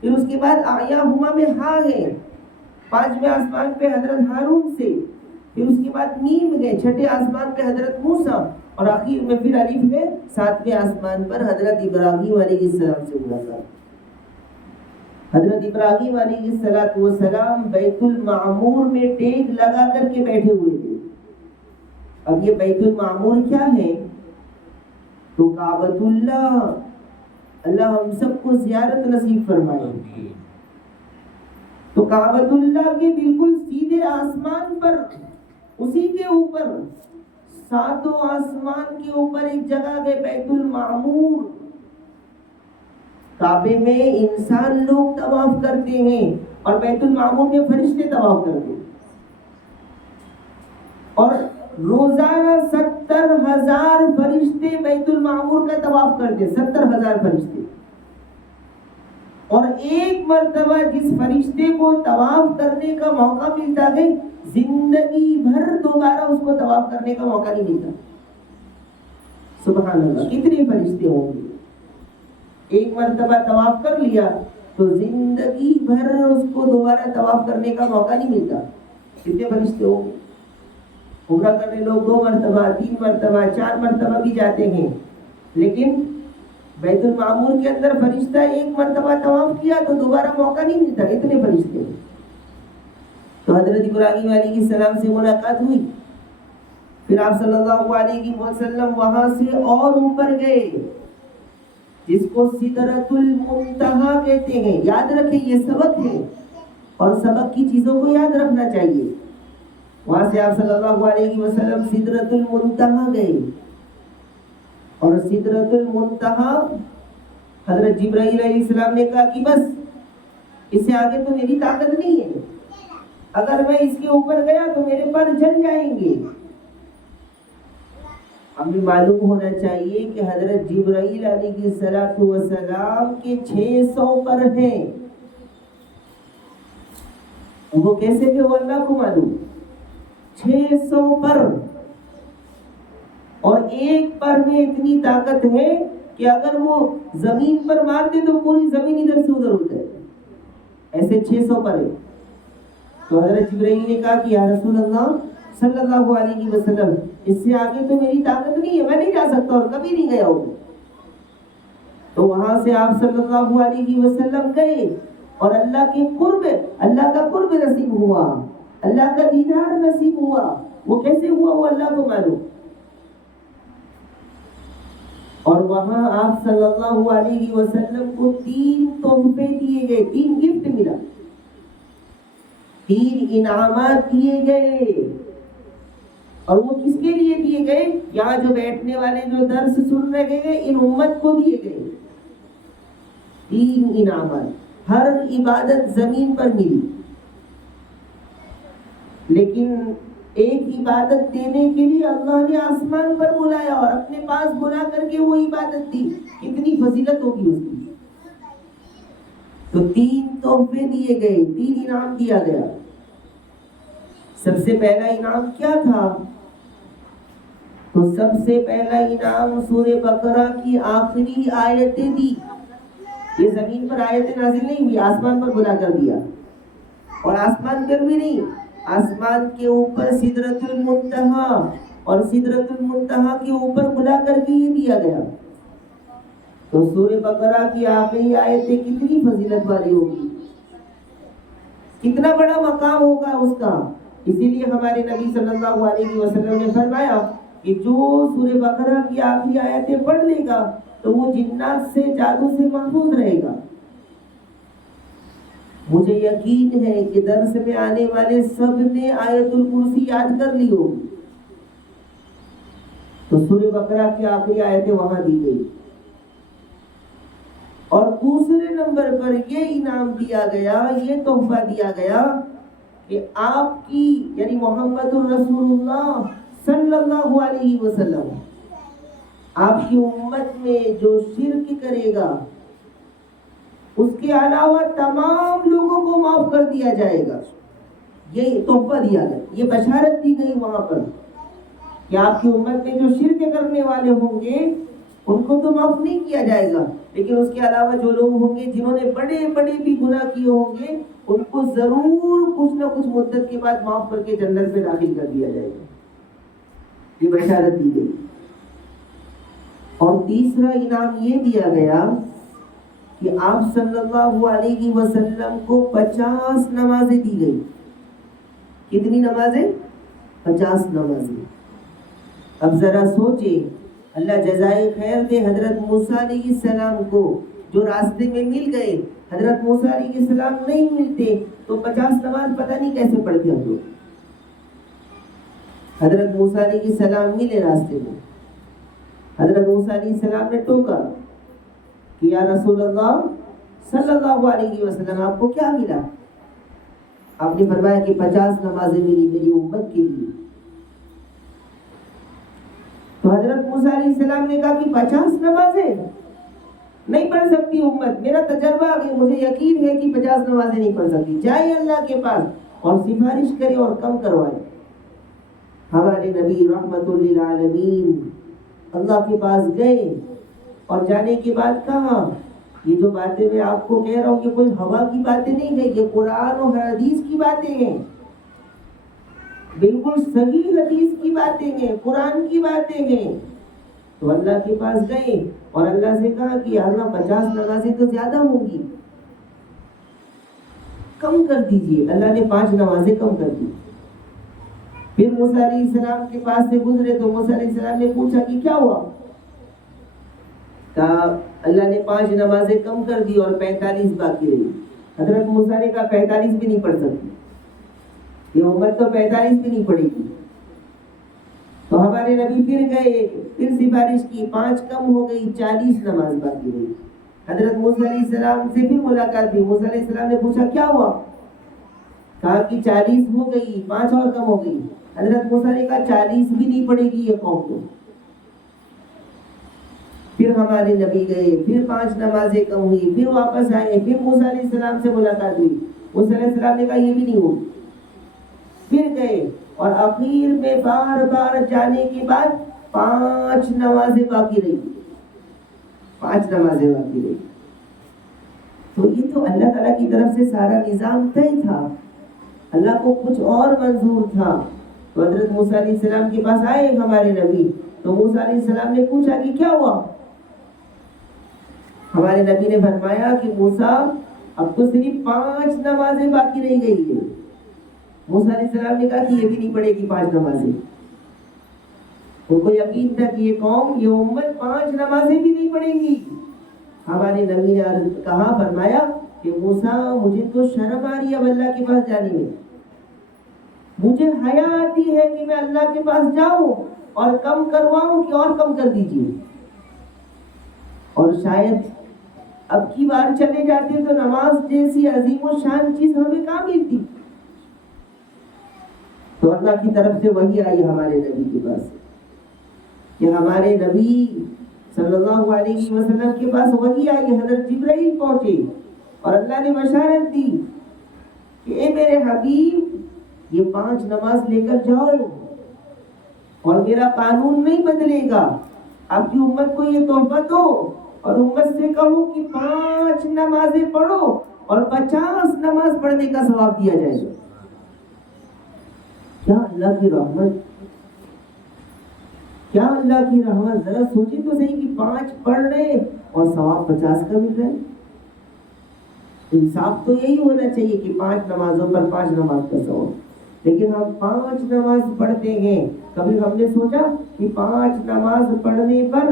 پھر اس کے بعد اعیا ہما میں ہاں ہے، پانچویں آسمان پہ حضرت ہارون سے، پھر اس کے بعد میم ہے، چھٹے آسمان پہ حضرت موسیٰ، اور آخر میں پھر الف ہے، ساتویں آسمان پر حضرت ابراہیم علیہ السلام سے ملاقات۔ حضرت ابراہیم علیہ السلام بیت المعمور میں ٹیک لگا کر کے بیٹھے ہوئے تھے۔ اب یہ بیت المعمور کیا ہے؟ تو کعبۃ اللہ، اللہ ہم سب کو زیارت نصیب فرمائے۔ تو کعبۃ اللہ کے بالکل سیدھے آسمان پر، اسی کے اوپر، ساتوں آسمان کے اوپر ایک جگہ ہے بیت المعمور۔ کعبے میں انسان لوگ طواف کرتے ہیں، اور بیت المعمور میں فرشتے طواف کرتے ہیں، اور روزانہ 70,000 فرشتے بیت المعمور کا طواف کرتے، 70,000 فرشتے۔ اور ایک مرتبہ جس فرشتے کو طواف کرنے کا موقع ملتا ہے، زندگی بھر دوبارہ اس کو طواف کرنے کا موقع نہیں ملتا۔ سبحان اللہ، کتنے فرشتے ہوں گے؟ ایک مرتبہ طواف کر لیا تو زندگی بھر اس کو دوبارہ طواف کرنے کا موقع نہیں ملتا۔ کتنے فرشتے ہوں گے؟ عمرہ کرنے لوگ 2 مرتبہ، 3 مرتبہ، 4 مرتبہ بھی جاتے ہیں، لیکن بیت المعمور کے اندر فرشتہ ایک مرتبہ طواف کیا تو دوبارہ موقع نہیں ملتا، اتنے فرشتے۔ تو حضرت ابراہیم علیہ السلام سے ملاقات ہوئی، پھر آپ صلی اللہ علیہ وسلم وہاں سے اور اوپر گئے، جس کو سدرۃ المنتہا کہتے ہیں۔ یاد رکھیں، یہ سبق ہے، اور سبق کی چیزوں کو یاد رکھنا چاہیے۔ وہاں سے آپ صلی اللہ علیہ وسلم سدرۃ المنتہا گئے، اور سدرۃ المنتہا حضرت جبرائیل علیہ السلام نے کہا کہ بس اس سے آگے تو میری طاقت نہیں ہے، اگر میں اس کے اوپر گیا تو میرے پر جل جائیں گے۔ ہمیں معلوم ہونا چاہیے کہ حضرت جبرائیل علیہ السلام کے 600 پر ہیں، وہ کیسے کہ وہ اللہ کو معلوم، 600 پر، اور ایک پر میں اتنی طاقت ہے کہ اگر وہ زمین پر مار دے تو پوری زمین ادھر سے ادھر ہو جائے، ایسے 600 پر ہے۔ تو حضرت جبرائیل نے کہا کہ یا رسول اللہ صلی اللہ علیہ وسلم، اس سے آگے تو میری طاقت نہیں ہے، میں نہیں جا سکتا، اور کبھی نہیں گیا ہوں۔ تو وہاں سے آپ صلی اللہ علیہ وسلم گئے، اور اللہ کے قرب، اللہ کا قرب نصیب ہوا، اللہ کا دیدار نصیب ہوا۔ وہ کیسے ہوا وہ اللہ کو معلوم۔ اور وہاں آپ صلی اللہ علیہ وسلم کو 3 تحفے دیے گئے، 3 گفٹ ملا، 3 انعامات دیے گئے۔ اور وہ کس کے لیے دیے گئے؟ یہاں جو بیٹھنے والے جو درس سن رہے ہیں، ان امت کو دیے گئے 3 انعامات۔ ہر عبادت زمین پر ملی، لیکن ایک عبادت دینے کے لیے اللہ نے آسمان پر بلایا اور اپنے پاس بلا کر کے وہ عبادت دی۔ کتنی فضیلت ہوگی اس کی۔ تو 3 تحفے دیے گئے، 3 انعام دیا گیا۔ سب سے پہلا انعام کیا تھا؟ تو سب سے پہلا انعام سورہ بقرہ کی آخری آیتیں دی۔ یہ زمین پر آیتیں نازل نہیں ہوئی، آسمان پر بلا کر دیا، اور آسمان پر بھی نہیں، آسمان کے اوپر سدرۃ المنتہا، اور سدرۃ المنتہا کے اوپر بلا کر کے یہ دیا گیا۔ تو سورہ بقرہ کی آخری آیتیں کتنی فضیلت والی ہوگی، کتنا بڑا مقام ہوگا اس کا۔ اسی لیے ہمارے نبی صلی اللہ علیہ وسلم نے فرمایا کہ جو سورہ بقرہ کی آخری آیتیں پڑھ لے گا تو وہ جنات سے، جادو سے محفوظ رہے گا۔ مجھے یقین ہے کہ درس میں آنے والے سب نے آیت الکرسی یاد کر لی ہوگی۔ تو سورہ بقرہ کی آخری آیتیں وہاں دی گئی۔ اور دوسرے نمبر پر یہ انعام دیا گیا، یہ تحفہ دیا گیا کہ آپ کی یعنی محمد الرسول اللہ صلی اللہ علیہ وسلم، آپ کی امت میں جو شرک کرے گا اس کے علاوہ تمام لوگوں کو معاف کر دیا جائے گا. یہ تحفہ دیا گیا، یہ بشارت دی گئی وہاں پر کہ آپ کی امت میں جو شرک کرنے والے ہوں گے ان کو تو معاف نہیں کیا جائے گا، لیکن اس کے علاوہ جو لوگ ہوں گے جنہوں نے بڑے بڑے بھی گناہ کیے ہوں گے ان کو ضرور کچھ نہ کچھ مدت کے بعد معاف کر کے جنت میں داخل کر دیا جائے گا. یہ بشارت دی گئی. اور تیسرا انعام یہ دیا گیا کہ آپ صلی اللہ علیہ وسلم کو 50 نمازیں دی گئی. کتنی نمازیں؟ 50 نمازیں. اب ذرا سوچیں، اللہ جزائے خیر دے حضرت موسیٰ علیہ السلام کو جو راستے میں مل گئے، حضرت موسیٰ علیہ السلام نہیں ملتے تو 50 نماز پتہ نہیں کیسے پڑھتے ہم لوگ. حضرت موسیٰ علیہ السلام ملے راستے میں، حضرت موسیٰ علیہ السلام نے ٹوکا کہ یا رسول اللہ صلی اللہ علیہ وسلم آپ کو کیا ملا؟ آپ نے فرمایا کہ 50 نمازیں ملی میری امت کے لیے. تو حضرت موسیٰ علیہ السلام نے کہا کہ 50 نمازیں نہیں پڑھ سکتی امت، میرا تجربہ ہے، مجھے یقین ہے کہ 50 نمازیں نہیں پڑھ سکتی. جائے اللہ کے پاس اور سفارش کرے اور کم کروائے. ہمارے نبی رحمت للعالمین اللہ کے پاس گئے اور جانے کے بعد کہا یہ جو باتیں میں آپ کو کہہ رہا ہوں یہ کوئی ہوا کی باتیں نہیں ہیں، یہ قرآن و حدیث کی باتیں ہیں، بالکل صحیح حدیث کی باتیں ہیں، قرآن کی باتیں ہیں. تو اللہ کے پاس گئے اور اللہ سے کہا کہ اللہ 50 نمازیں تو زیادہ ہوں گی، کم کر دیجئے. اللہ نے 5 نمازیں کم کر دی. پھر موسیٰ علیہ السلام کے پاس سے گزرے تو موسیٰ علیہ السلام نے پوچھا کہ کیا ہوا؟ کہا اللہ نے 5 نمازیں کم کر دی اور 45 باقی رہی. حضرت موسیٰ نے کہا 45 بھی نہیں پڑھ سکتی، یہ امت تو 45 بھی نہیں پڑے گی. تو ہمارے نبی پھر گئے، پھر سفارش کی، 5 کم ہو گئی، 40 نماز باقی رہی. حضرت موسیٰ علیہ السلام سے پھر ملاقات ہوئی. موسیٰ علیہ السلام نے پوچھا کیا ہوا؟ کہا کہ 40 ہو گئی، 5 اور کم ہو گئی. حضرت موسیٰ نے کہا 40 بھی نہیں پڑے گی یہ قوم کو. پھر ہمارے نبی گئے، پھر 5 نمازیں کم ہوئی، پھر واپس آئے، پھر موسیٰ علیہ السلام سے ملاقات ہوئی. موسیٰ علیہ السلام نے کہا یہ بھی نہیں ہوگی. پھر گئے اور اخیر میں بار بار جانے کے بعد 5 نمازیں باقی رہی. 5 نمازیں باقی رہی. تو یہ تو اللہ تعالیٰ کی طرف سے سارا نظام طے تھا، اللہ کو کچھ اور منظور تھا. تو حضرت موسیٰ علیہ السلام کے پاس آئے ہمارے نبی، تو موسیٰ علیہ السلام نے پوچھا کہ کیا ہوا؟ ہمارے نبی نے فرمایا کہ موسیٰ اب تو صرف 5 نمازیں باقی رہ گئی ہیں. موسیٰ علیہ السلام نے کہا کہ یہ بھی نہیں پڑے گی 5 نمازیں. ان کو یقین تھا کہ یہ قوم، یہ امت 5 نمازیں بھی نہیں پڑے گی. ہمارے نبی نے کہا، فرمایا کہ موسیٰ مجھے تو شرم آ رہی ہے اب اللہ کے پاس جانے میں، مجھے حیا آتی ہے کہ میں اللہ کے پاس جاؤں اور کم کرواؤں کہ اور کم کر دیجیے. اور شاید اب کی بار چلے جاتے تو نماز جیسی عظیم و شان چیز ہمیں کہاں ملتی. تو اللہ کی طرف سے وحی آئی ہمارے نبی کے پاس کہ ہمارے نبی صلی اللہ علیہ وسلم کے پاس وحی آئی. حضرت جبرائیل پہنچے اور اللہ نے بشارت دی کہ اے میرے حبیب یہ 5 نماز لے کر جاؤ اور میرا قانون نہیں بدلے گا. آپ کی امت کو یہ تحفہ دو اور امت سے کہو کہ 5 نمازیں پڑھو اور 50 نماز پڑھنے کا ثواب دیا جائے گا. کیا اللہ کی رحمت، کیا اللہ کی رحمت. ذرا سوچیں تو صحیح کہ 5 پڑھ رہے اور ثواب 50 کا مل رہا ہے. انصاف تو یہی ہونا چاہیے کہ 5 نمازوں پر 5 نماز کا ثواب. لیکن ہم 5 نماز پڑھتے ہیں. کبھی ہم نے سوچا کہ 5 نماز پڑھنے پر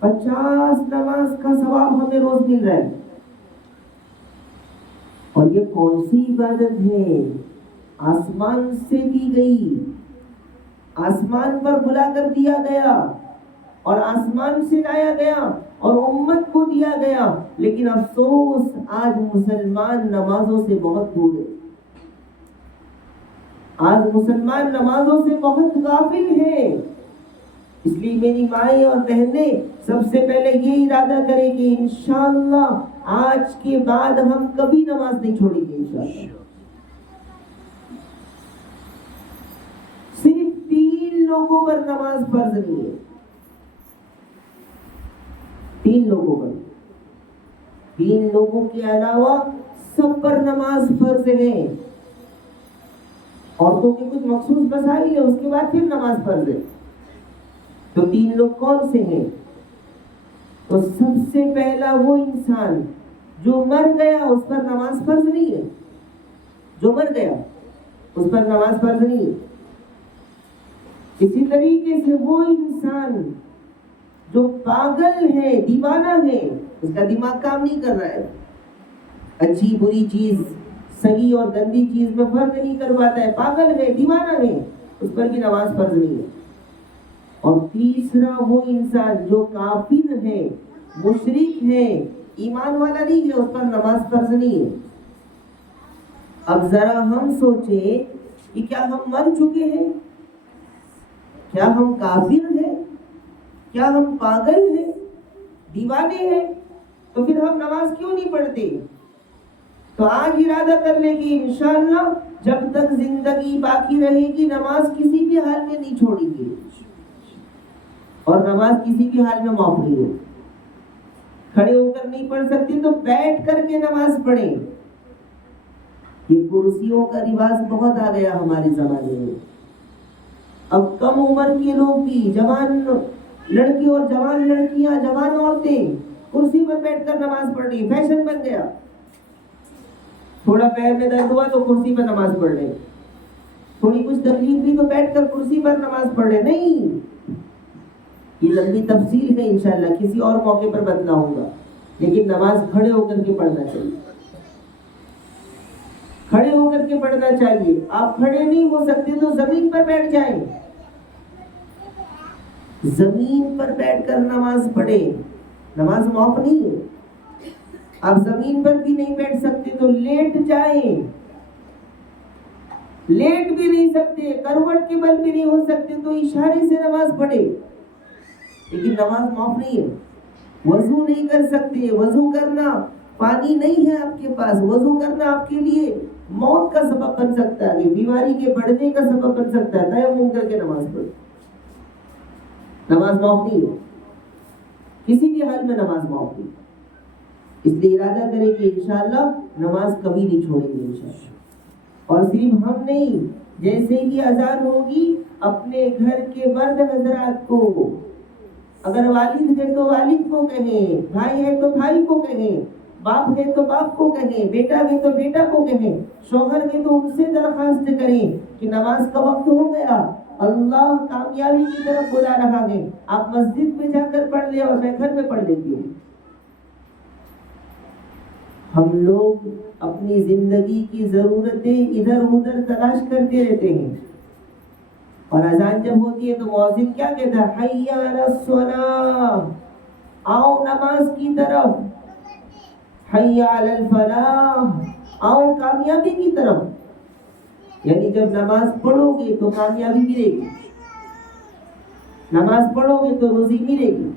50 نماز کا ثواب ہمیں روز مل رہا ہے. اور یہ کون سی عبادت ہے؟ آسمان سے دی گئی، آسمان پر بلا کر دیا گیا اور آسمان سے لایا گیا اور امت کو دیا گیا، لیکن افسوس آج مسلمان نمازوں سے بہت دور ہے، آج مسلمان نمازوں سے بہت غافل ہے۔ اس لیے میری مائیں اور بہنیں سب سے پہلے یہ ارادہ کریں کہ انشاءاللہ آج کے بعد ہم کبھی نماز نہیں چھوڑیں گے انشاءاللہ۔ صرف 3 لوگوں پر نماز فرض نہیں ہے، 3 لوگوں پر، 3 لوگوں کے علاوہ سب پر نماز فرض ہے۔ عورتوں کے کچھ مخصوص مسائل ہے، اس کے بعد پھر نماز فرض ہے۔ تو 3 لوگ کون سے ہیں؟ تو سب سے پہلا وہ انسان جو مر گیا اس پر نماز فرض نہیں ہے، جو مر گیا اس پر نماز فرض نہیں ہے۔ اسی طریقے سے وہ انسان جو پاگل ہے، دیوانہ ہے، اس کا دماغ کام نہیں کر رہا ہے، اچھی بری چیز، صحیح اور گندی چیز میں فرق نہیں کر پاتا ہے، پاگل ہے، دیوانہ ہے، اس پر بھی نماز فرض نہیں ہے۔ اور تیسرا وہ انسان جو کافر ہے، مشرک ہے، ایمان والا نہیں ہے، اس پر نماز فرض نہیں ہے۔ اب ذرا ہم سوچیں کہ کیا ہم مر چکے ہیں؟ کیا ہم کافر ہیں؟ کیا ہم پاگل ہیں، دیوانے ہیں؟ تو پھر ہم نماز کیوں نہیں پڑھتے؟ تو آج ارادہ کر لیں کہ انشاءاللہ جب تک زندگی باقی رہے گی نماز کسی بھی حال میں نہیں چھوڑیں گے، اور نماز کسی بھی حال میں معاف نہیں ہوگی۔ کھڑے ہو کر نہیں پڑھ سکتے تو بیٹھ کر کے نماز پڑھیں۔ یہ کرسیوں کا رواج بہت آ گیا ہمارے زمانے میں، اب کم عمر کے لوگ بھی، جوان لڑکے اور جوان لڑکیاں، جوان عورتیں کرسی پر بیٹھ کر نماز پڑھ رہی، فیشن بن گیا۔ تھوڑا پیر میں درد ہوا تو کرسی پر نماز پڑھ رہے، تھوڑی کچھ تکلیف بھی تو بیٹھ کر کرسی پر نماز پڑھ رہے۔ نہیں، یہ لمبی تفصیل ہے، انشاءاللہ کسی اور موقع پر بتلاؤں گا، لیکن نماز کھڑے ہو کر کے پڑھنا چاہیے، کھڑے ہو کر کے پڑھنا چاہیے۔ آپ کھڑے نہیں ہو سکتے تو زمین پر بیٹھ جائیں، زمین پر بیٹھ کر نماز پڑھیں، نماز معاف نہیں ہے۔ آپ زمین پر بھی نہیں بیٹھ سکتے تو لیٹ جائیں، لیٹ بھی نہیں سکتے، کروٹ کے بل بھی نہیں ہو سکتے تو اشارے سے نماز پڑھے، لیکن نماز معاف نہیں ہے۔ وضو نہیں کر سکتے، وضو کرنا، پانی نہیں ہے آپ کے پاس، وضو کرنا آپ کے لیے موت کا سبب بن سکتا ہے، بیماری کے بڑھنے کا سبب بن سکتا ہے، تیمم کر کے نماز پڑھو، نماز معاف نہیں ہے، کسی بھی حال میں نماز معاف نہیں۔ اس لیے ارادہ کریں کہ انشاءاللہ نماز کبھی نہیں چھوڑیں گے انشاءاللہ۔ اور صرف ہم نہیں، جیسے ہی اذان ہوگی اپنے گھر کے مرد حضرات کو، اگر والد ہے تو والد کو کہیں، بھائی ہے تو بھائی کو کہیں، باپ ہے تو باپ کو کہیں، بیٹا ہے تو بیٹا کو کہیں، شوہر ہے تو ان سے درخواست کریں کہ نماز کا وقت ہو گیا، اللہ کامیابی کی طرف بلا رہا ہے، آپ مسجد میں جا کر پڑھ لیں اور میں گھر میں پڑھ لیتی ہوں۔ ہم لوگ اپنی زندگی کی ضرورتیں ادھر ادھر تلاش کرتے رہتے ہیں، اور اذان جب ہوتی ہے تو مؤذن کیا کہتا ہے؟ حی علی الصلاۃ، آؤ نماز کی طرف، حی علی الفلاح، آؤ کامیابی کی طرف۔ یعنی جب نماز پڑھو گے تو کامیابی ملے گی، نماز پڑھو گے تو روزی ملے گی،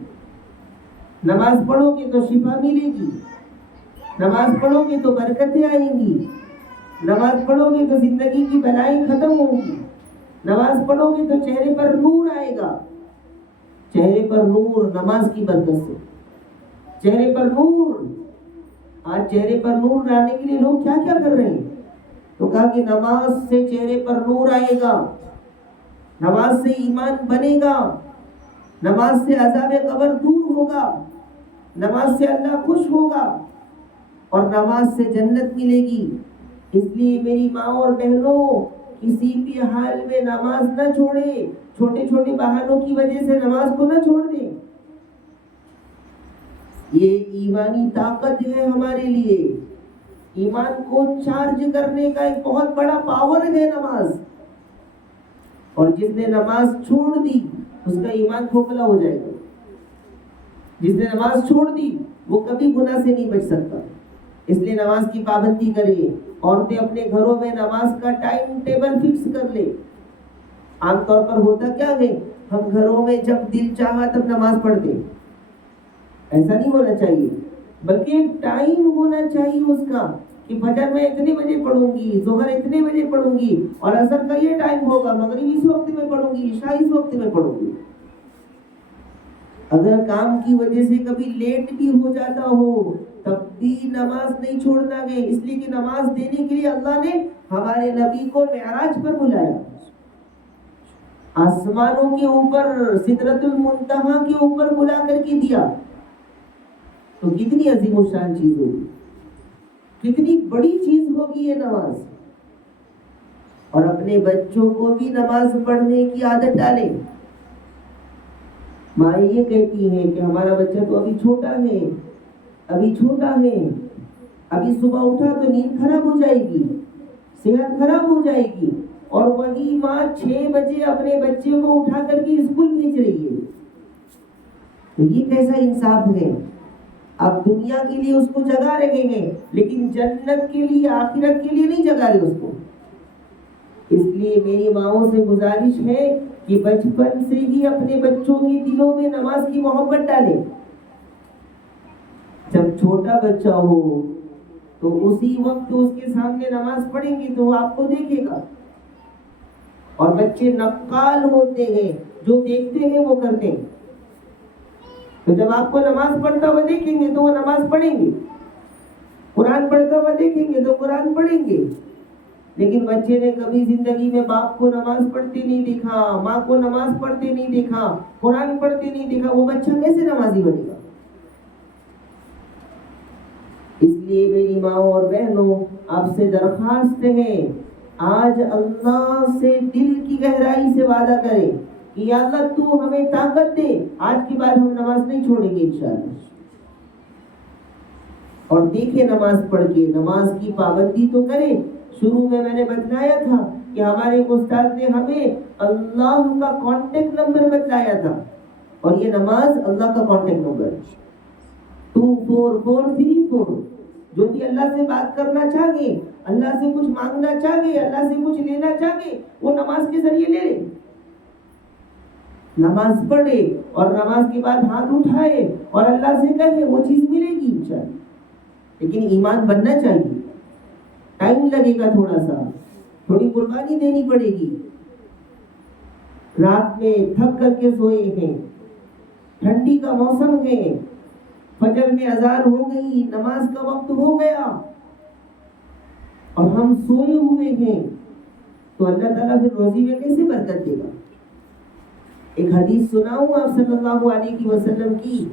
نماز پڑھو گے تو شفا ملے گی، نماز پڑھو گے تو برکتیں آئیں گی، نماز پڑھو گے تو زندگی کی بلائیں ختم ہوں گی، نماز پڑھو گے تو چہرے پر نور آئے گا، چہرے پر نور نماز کی برکت سے، چہرے پر نور۔ آج چہرے پر نور لانے کے لیے لوگ کیا کیا کر رہے ہیں؟ تو کہا کہ نماز سے چہرے پر نور آئے گا، نماز سے ایمان بنے گا، نماز سے عذاب قبر دور ہوگا، نماز سے اللہ خوش ہوگا، اور نماز سے جنت ملے گی۔ اس لیے میری ماں اور بہنوں، کسی بھی حال میں نماز نہ چھوڑے، چھوٹے چھوٹے بہانوں کی وجہ سے نماز کو نہ چھوڑ دیں۔ یہ ایمانی طاقت ہے ہمارے لیے، ایمان کو چارج کرنے کا ایک بہت بڑا پاور ہے نماز، اور جس نے نماز چھوڑ دی اس کا ایمان کھوکھلا ہو جائے گا۔ جس نے نماز چھوڑ دی وہ کبھی گناہ سے نہیں بچ سکتا. اس لیے نماز کی پابندی کرے. عورتیں اپنے گھروں میں نماز کا ٹائم ٹیبل فکس کر لے. عام طور پر ہوتا کیا ہے، ہم گھروں میں جب دل چاہا تب نماز پڑھتے. ایسا نہیں ہونا چاہیے، بلکہ ایک ٹائم ہونا چاہیے اس کا کہ فجر میں اتنے بجے پڑھوں گی، ظہر اتنے بجے پڑھوں گی، اور عصر کا یہ ٹائم ہوگا، مغرب اس وقت میں پڑھوں گی، عشاء اس وقت میں پڑھوں گی. اگر کام کی وجہ سے کبھی لیٹ بھی ہو جاتا ہو تب بھی نماز نہیں چھوڑنا ہے، اس لیے کہ نماز دینے کے لیے اللہ نے ہمارے نبی کو معراج پر بلایا. آسمانوں کے اوپر سدرۃ المنتہا کے اوپر بلا کر کے دیا. تو کتنی عظیم و شان چیز ہوگی، کتنی بڑی چیز ہوگی یہ نماز. اور اپنے بچوں کو بھی نماز پڑھنے کی عادت ڈالیں. ماں یہ کہتی ہے کہ ہمارا بچہ تو ابھی چھوٹا ہے، ابھی چھوٹا ہے، ابھی صبح اٹھا تو نیند خراب ہو جائے گی، صحت خراب ہو جائے گی، اور وہی ماں 6 بجے اپنے بچے کو اٹھا کر کے اسکول بھیج رہی ہے. تو یہ کیسا انصاف ہے؟ اب دنیا کے لیے اس کو جگا رہے ہیں لیکن جنت کے لیے، آخرت کے لیے نہیں جگا رہے اس کو. اس لیے میری ماؤں سے گزارش ہے کہ بچپن سے ہی اپنے بچوں کے دلوں میں نماز کی محبت ڈالیں. جب چھوٹا بچہ ہو تو اسی وقت اس کے سامنے نماز پڑھیں گے تو وہ آپ کو دیکھے گا. اور بچے نقال ہوتے ہیں، جو دیکھتے ہیں وہ کرتے ہیں. تو جب آپ کو نماز پڑھتا ہوا دیکھیں گے تو وہ نماز پڑھیں گے، قرآن پڑھتا ہوا دیکھیں گے تو قرآن پڑھیں گے. لیکن بچے نے کبھی زندگی میں باپ کو نماز پڑھتے نہیں دیکھا، ماں کو نماز پڑھتے نہیں دیکھا، قرآن پڑھتے نہیں دیکھا، وہ بچہ کیسے نمازی بنے گا؟ اس لیے میری ماں اور بہنوں، آپ سے درخواست ہے، آج اللہ سے دل کی گہرائی سے وعدہ کریں کہ یا اللہ تو ہمیں طاقت دے، آج کے بعد ہم نماز نہیں چھوڑیں گے انشاءاللہ. اور دیکھیں نماز پڑھ کے نماز کی پابندی تو کریں. شروع میں نے بتلایا تھا کہ ہمارے استاد نے ہمیں اللہ کا کانٹیکٹ نمبر بتلایا تھا، اور یہ نماز اللہ کا کانٹیکٹ نمبر 24434. جو بھی اللہ سے بات کرنا چاہے، اللہ سے کچھ مانگنا چاہے، اللہ سے کچھ لینا چاہے، وہ نماز کے ذریعے لے لے. نماز پڑھے اور نماز کے بعد ہاتھ اٹھائے اور اللہ سے کہے، وہ چیز ملے گی انشاءاللہ. لیکن ایمان بننا چاہیے، ٹائم لگے گا، تھوڑا سا تھوڑی قربانی دینی پڑے گی. رات میں تھک کر کے سوئے ہیں، ٹھنڈی کا موسم ہے، فجر میں اذان ہو گئی، نماز کا وقت ہو گیا اور ہم سوئے ہوئے ہیں، تو اللہ تعالیٰ پھر روزی میں کیسے برکت دے گا؟ ایک حدیث سناؤں آپ صلی اللہ علیہ وسلم کی.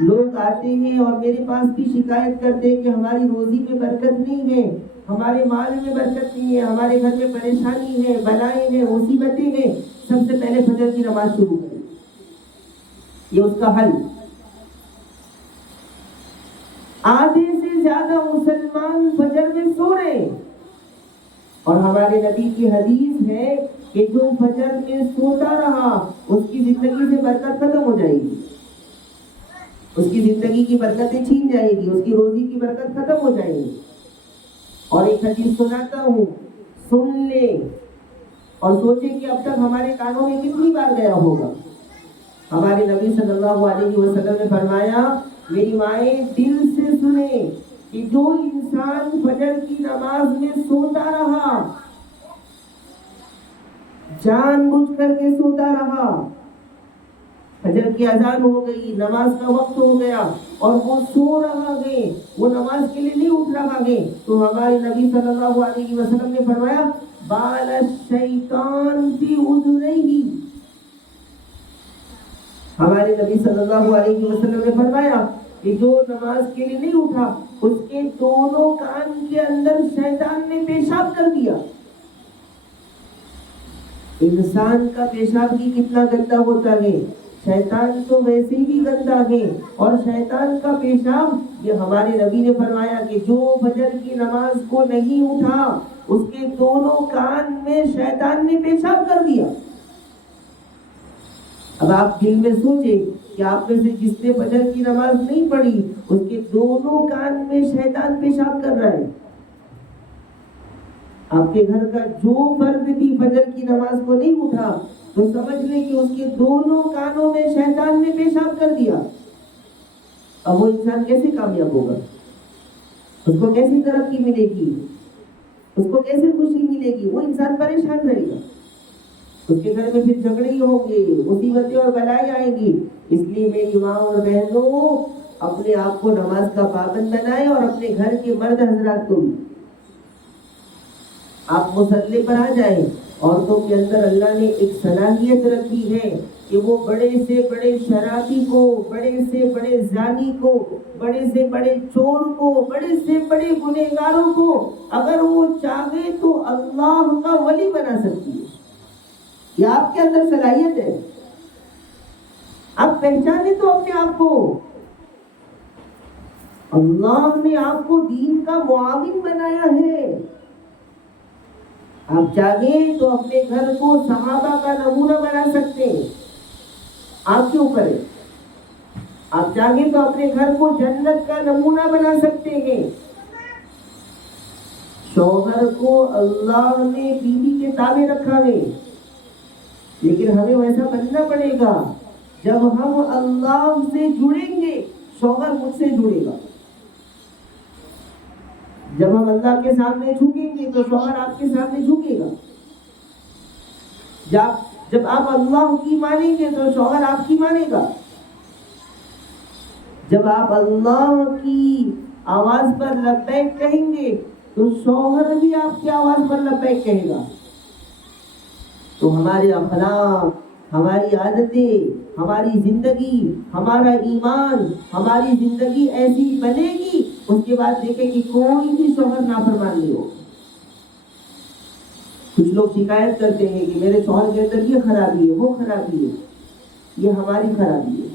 لوگ آتے ہیں اور میرے پاس بھی شکایت کرتے ہیں کہ ہماری روزی میں برکت نہیں ہے، ہمارے مال میں برکت نہیں ہے، ہمارے گھر میں پریشانی ہے، بلائیں ہیں، مصیبتیں ہیں. سب سے پہلے فجر کی نماز شروع کریں، یہ اس کا حل. آدھے سے زیادہ مسلمان فجر میں سو رہے ہیں، اور ہمارے نبی کی حدیث ہے کہ جو فجر میں سوتا رہا اس کی زندگی سے برکت ختم ہو جائے گی، اس کی زندگی کی برکتیں چھین جائے گی، اس کی روزی کی برکت ختم ہو جائے گی. اور ایک حدیث سناتا ہوں، سن لے اور سوچے کہ اب تک ہمارے کانوں میں کتنی بار گیا ہوگا. ہمارے نبی صلی اللہ علیہ وسلم نے فرمایا، میری مائیں دل سے سنیں کہ جو انسان فجر کی نماز میں سوتا رہا، جان بوجھ کر کے سوتا رہا، فجر کی اذان ہو گئی، نماز کا وقت ہو گیا اور وہ سو رہا ہے، وہ نماز کے لیے نہیں اٹھ رہا ہے، تو ہمارے نبی صلی اللہ علیہ وسلم نے فرمایا، بال الشیطان فی اذنیہ. ہمارے نبی صلی اللہ علیہ وسلم نے فرمایا کہ جو نماز کے لیے نہیں اٹھا اس کے دونوں کان کے اندر شیطان نے پیشاب کر دیا. انسان کا پیشاب بھی کتنا گندا ہوتا ہے، شیطان تو ویسے ہی گندا ہے، اور شیطان کا پیشاب، یہ ہمارے نبی نے فرمایا کہ جو فجر کی نماز کو نہیں اٹھا اس کے دونوں کان میں شیطان نے پیشاب کر دیا. اب آپ دل میں سوچیں کہ آپ میں سے جس نے فجر کی نماز نہیں پڑھی اس کے دونوں کان میں شیطان پیشاب کر رہا ہے. آپ کے گھر کا جو فرد بھی فجر کی نماز کو نہیں اٹھا تو سمجھ لیں کہ اس کے دونوں کانوں میں شیطان نے پیشاب کر دیا. اب وہ انسان کیسے کامیاب ہوگا؟ اس کو کیسی ترقی ملے گی؟ اس کو کیسے خوشی ملے گی؟ وہ انسان پریشان رہے گا. اس کے گھر میں پھر جھگڑے ہی ہوں گے، مصیبتیں اور بلائیں آئیں گی. اس لیے میری ماں اور بہنوں، اپنے آپ کو نماز کا پابند بنائیں اور اپنے گھر کے مرد حضرات کو بھی. آپ مصلی پر آ جائیں. عورتوں کے اندر اللہ نے ایک صلاحیت رکھی ہے کہ وہ بڑے سے بڑے شرابی کو، بڑے سے بڑے زانی کو، بڑے سے بڑے چور کو، بڑے سے بڑے گنہگاروں کو اگر وہ چاہے تو اللہ کا ولی بنا سکتی ہے. یہ آپ کے اندر صلاحیت ہے. آپ پہچانے تو اپنے آپ کو. اللہ نے آپ کو دین کا معاون بنایا ہے. آپ چاہیں تو اپنے گھر کو صحابہ کا نمونہ بنا سکتے ہیں. آپ کے اوپر ہے. آپ چاہیں تو اپنے گھر کو جنت کا نمونہ بنا سکتے ہیں. شوہر کو اللہ نے بیوی کے تابع رکھا ہے، لیکن ہمیں ویسا بننا پڑے گا. جب ہم اللہ سے جڑیں گے شوہر مجھ سے جڑے گا. جب ہم اللہ کے سامنے جھکیں گے تو شوہر آپ کے سامنے جھکے گا. جب آپ اللہ کی مانیں گے تو شوہر آپ کی مانے گا. جب آپ اللہ کی آواز پر لبیک کہیں گے تو شوہر بھی آپ کی آواز پر لبیک کہے گا. تو ہمارے اخلاق، ہماری عادتیں، ہماری زندگی، ہمارا ایمان، ہماری زندگی ایسی بنے گی. اس کے بعد دیکھیں کہ کوئی بھی شوہر نافرمان نہیں ہو. کچھ لوگ شکایت کرتے ہیں کہ میرے شوہر کے اندر یہ خرابی ہے، وہ خرابی ہے. یہ ہماری خرابی ہے،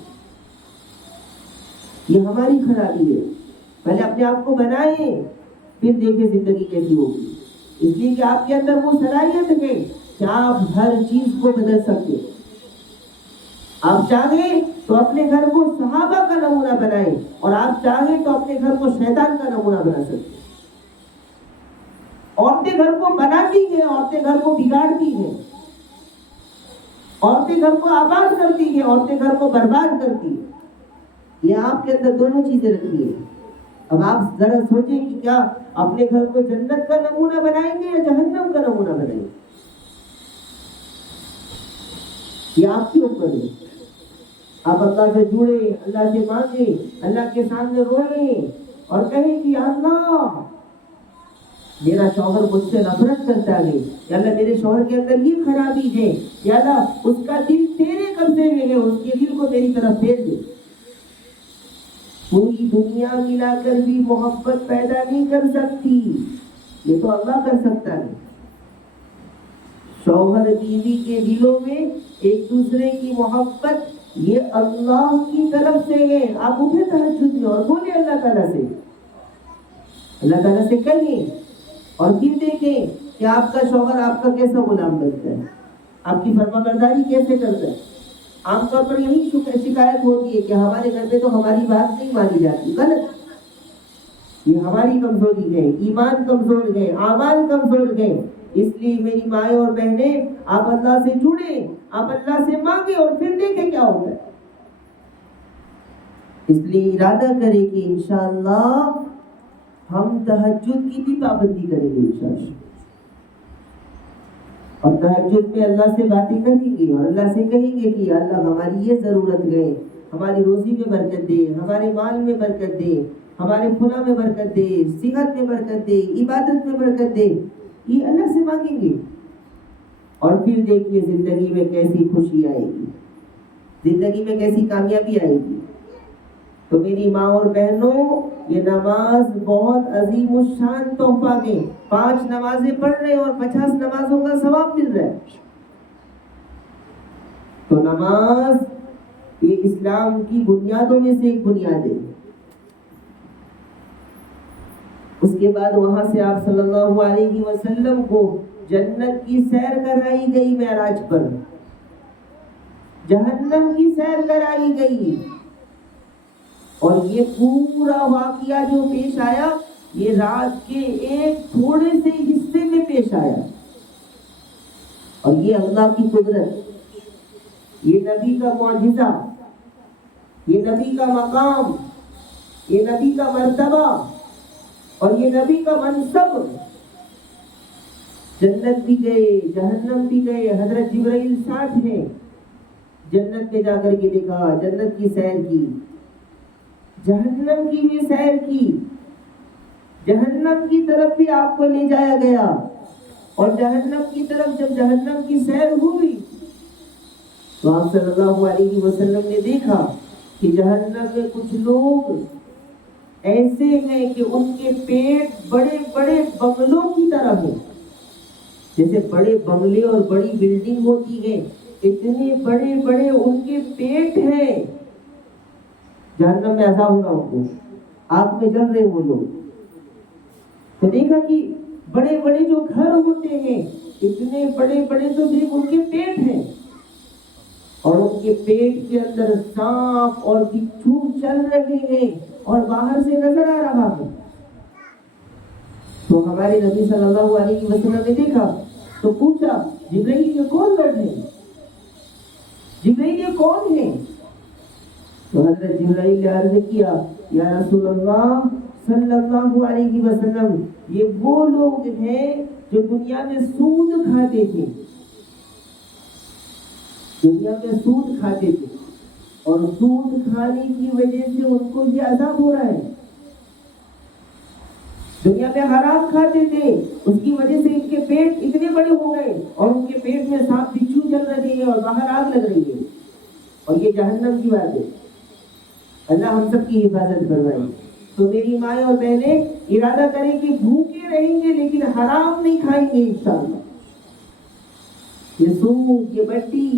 یہ ہماری خرابی ہے. پہلے اپنے آپ کو بنائیں، پھر دیکھیں زندگی کیسی ہوگی. اس لیے کہ آپ کے اندر وہ صلاحیت ہے کہ آپ ہر چیز کو بدل سکتے. آپ چاہیں تو اپنے گھر کو صحابہ کا نمونہ بنائیں، اور آپ چاہیں تو اپنے گھر کو شیطان کا نمونہ بنا سکتے. عورتیں گھر کو بناتی ہیں، عورتیں گھر کو بگاڑتی ہیں. عورتیں گھر کو آباد کرتی ہیں، عورتیں گھر کو برباد کرتی ہیں. یہ آپ کے اندر دونوں چیزیں رکھی ہیں. اب آپ ذرا سوچیں کہ کیا اپنے گھر کو جنت کا نمونہ بنائیں گے یا جہنم کا نمونہ بنائیں گے؟ یہ آپ کے اوپر ہے. آپ اللہ سے جڑیں، اللہ سے مانگیں، اللہ کے سامنے روئیں اور کہیں کہ یا اللہ میرا شوہر مجھ سے نفرت کرتا ہے، یا اللہ میرے شوہر کے اندر یہ خرابی ہے، یا اللہ اس کا دل تیرے قبضے میں ہے، اس کے دل کو میری طرف پھیر دے. پوری دنیا ملا کر بھی محبت پیدا نہیں کر سکتی، یہ تو اللہ کر سکتا ہے. شوہر بیوی کے دلوں میں ایک دوسرے کی محبت یہ اللہ کی طرف سے ہے. آپ اٹھے تہجد میں اور بولے اللہ تعالیٰ سے، اللہ تعالیٰ سے کہیں، اور پھر دیکھیں کہ آپ کا شوہر آپ کا کیسا غلام بنتا ہے، آپ کی فرما برداری کیسے کرتا ہے. عام طور پر یہی شکایت ہوتی ہے کہ ہمارے گھر میں تو ہماری بات نہیں مانی جاتی. غلط. یہ ہماری کمزوری ہے، ایمان کمزور ہے، اعمال کمزور ہے. اس لیے میری مائیں اور بہنیں، آپ اللہ سے جڑیں، آپ اللہ سے مانگیں اور پھر دیکھیں کیا ہوتا ہے. اس لیے ارادہ کریں کہ انشاءاللہ ہم تہجد کی بھی پابندی کریں گے انشاءاللہ. اور تہجد میں اللہ سے باتیں کریں گے اور اللہ سے کہیں گے کہ اللہ ہماری یہ ضرورت ہے، ہماری روزی میں برکت دے، ہمارے مال میں برکت دے، ہمارے فلاں میں برکت دے، صحت میں برکت دے، عبادت میں برکت دے. یہ اللہ سے مانگیں گے اور پھر دیکھیے زندگی میں کیسی خوشی آئے گی، زندگی میں کیسی کامیابی آئے گی. تو میری ماں اور بہنوں، یہ نماز بہت عظیم الشان تحفہ ہے. 5 نمازیں پڑھ رہے ہیں اور 50 نمازوں کا ثواب مل رہا ہے. تو نماز یہ اسلام کی بنیادوں میں سے ایک بنیاد ہے. اس کے بعد وہاں سے آپ صلی اللہ علیہ وسلم کو جنت کی سیر کرائی گئی معراج پر. جہنم کی سیر کرائی گئی، اور یہ پورا واقعہ جو پیش آیا یہ رات کے ایک تھوڑے سے حصے میں پیش آیا، اور یہ اللہ کی قدرت، یہ نبی کا معجزہ، یہ نبی کا مقام، یہ نبی کا مرتبہ، اور یہ نبی کا منصب۔ جنت بھی گئے، جہنم بھی گئے، حضرت جبرائیل ساتھ ہیں، جنت میں جا کر کے دیکھا، جنت کی سیر کی، جہنم کی بھی سیر کی، جہنم کی طرف بھی آپ کو لے جایا گیا، اور جہنم کی طرف جب جہنم کی سیر ہوئی تو آپ صلی اللہ علیہ وسلم نے دیکھا کہ جہنم میں کچھ لوگ ایسے ہیں کہ ان کے پیٹ بڑے بڑے بنگلوں کی طرح ہیں، جیسے بڑے بنگلے اور بڑی بلڈنگ ہوتی ہے، اتنے بڑے بڑے ان کے پیٹ ہیں۔ جہنم میں عذاب ہوگا ان کو، آگ میں جل رہے وہ لوگ، تو دیکھا کہ بڑے بڑے جو گھر ہوتے ہیں اتنے بڑے بڑے تو صرف ان کے پیٹ ہیں، اور ان کے پیٹ کے اندر سانپ اور بچھو چل رہے ہیں اور باہر سے نظر آ رہا ہے۔ تو ہمارے نبی صلی اللہ علیہ وسلم نے دیکھا تو پوچھا، جبرائیل یہ کون لوگ ہیں؟ جبرائیل یہ کون ہیں؟ تو حضرت جبرائیل نے عرض کیا، یا رسول اللہ صلی اللہ علیہ وسلم، یہ وہ لوگ ہیں جو دنیا میں سود کھاتے تھے، دنیا میں سود کھاتے تھے، اور سود کھانے کی وجہ سے ان کو یہ عذاب ہو رہا ہے۔ دنیا میں حرام کھاتے تھے، اس کی وجہ سے ان کے پیٹ اتنے بڑے ہو گئے، اور ان کے پیٹ میں سانپ بچھو چل رہے ہیں اور باہر آگ لگ رہی ہے، اور یہ جہنم کی بات ہے۔ اللہ ہم سب کی حفاظت فرمائے۔ تو میری مائیں اور بہنیں ارادہ کریں کہ بھوکے رہیں گے لیکن حرام نہیں کھائیں گے انشاءاللہ۔ یہ سود، یہ بٹی،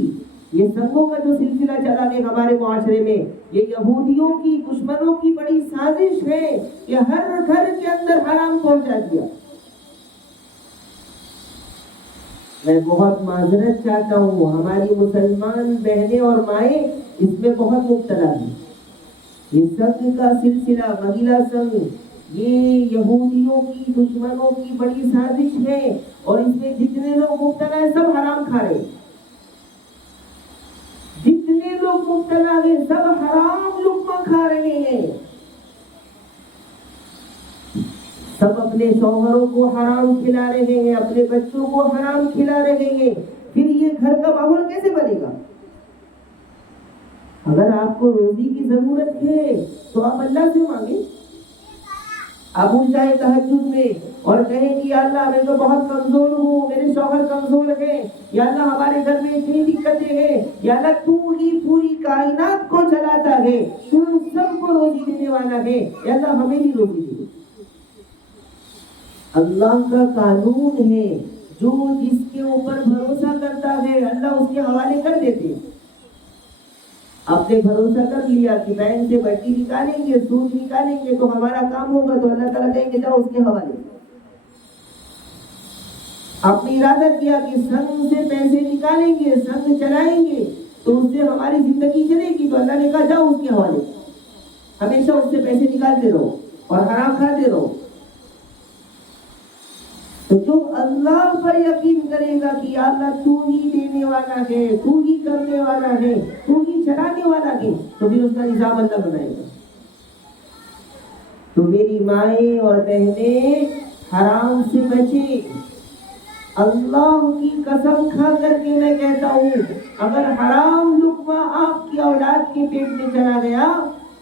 یہ سنگوں کا جو سلسلہ چلا ہے ہمارے معاشرے میں، یہ یہودیوں کی، دشمنوں کی بڑی سازش ہے کہ ہر گھر کے اندر حرام پہنچا دیا۔ میں بہت معذرت چاہتا ہوں، ہماری مسلمان بہنیں اور مائیں اس میں بہت مبتلا ہیں۔ یہ سنگ کا سلسلہ، مہیلا سنگ، یہ یہودیوں کی، دشمنوں کی بڑی سازش ہے، اور اس میں جتنے لوگ مبتلا ہیں سب حرام کھا رہے ہیں، جتنے لوگ مبتلا ہیں سب حرام لقمہ کھا رہے ہیں، سب اپنے شوہروں کو حرام کھلا رہے ہیں، اپنے بچوں کو حرام کھلا رہے ہیں۔ پھر یہ گھر کا ماحول کیسے بنے گا؟ اگر آپ کو روزی کی ضرورت ہے تو آپ اللہ سے مانگیں، آپ اٹھ جائیں تہجد میں اور کہیں کہ یا اللہ میں تو بہت کمزور ہوں، میرے شوہر کمزور ہیں، یا اللہ ہمارے گھر میں اتنی دقتیں ہیں، یا اللہ تو ہی پوری کائنات کو چلاتا ہے، تو سب کو روزی دینے والا ہے، یا اللہ ہمیں بھی روزی دے۔ اللہ کا قانون ہے، جو جس کے اوپر بھروسہ کرتا ہے اللہ اس کے حوالے کر دیتے۔ آپ نے بھروسہ کر لیا کہ بینک سے بٹی نکالیں گے، سود نکالیں گے تو ہمارا کام ہوگا، تو اللہ تعالیٰ کہیں گے جاؤ اس کے حوالے۔ آپ نے ارادہ کیا کہ سنگ سے پیسے نکالیں گے، سنگ چلائیں گے تو اس سے ہماری زندگی چلے گی، تو اللہ نے کہا جاؤ اس کے حوالے، ہمیشہ اس سے پیسے نکالتے رہو اور حرام کھاتے رہو۔ تو جو اللہ پر یقین کرے گا کہ یا اللہ تو ہی دینے والا ہے، تو ہی کرنے والا ہے، تو ہی چلانے والا ہے، تو پھر اس کا نظام اللہ بنائے گا۔ تو میری مائیں اور بہنیں حرام سے بچیں۔ اللہ کی قسم کھا کر کے میں کہتا ہوں، اگر حرام لقمہ آپ کی اولاد کے پیٹ میں چلا گیا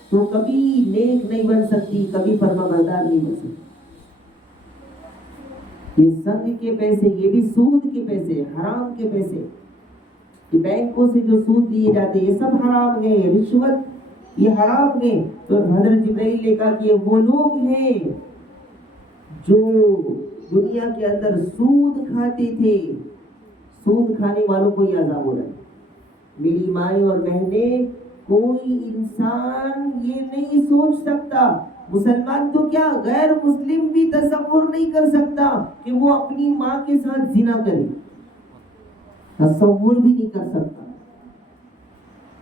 تو کبھی نیک نہیں بن سکتی، کبھی فرمانبردار نہیں بن سکتی۔ یہ سنگ کے پیسے، یہ بھی سود کے پیسے، حرام کے پیسے، یہ بینکوں سے جو سود دیے جاتے یہ سب حرام ہے، رشوت یہ حرام ہے۔ تو حضرت جبرائیل نے کہا کہ وہ لوگ ہیں جو دنیا کے اندر سود کھاتے تھے، سود کھانے والوں کو یہ عذاب ہو رہا ہے۔ میری مائیں اور بہنیں، کوئی انسان یہ نہیں سوچ سکتا، مسلمان تو کیا غیر مسلم بھی تصور نہیں کر سکتا کہ وہ اپنی ماں کے ساتھ زنا کرے، تصور بھی نہیں کر سکتا۔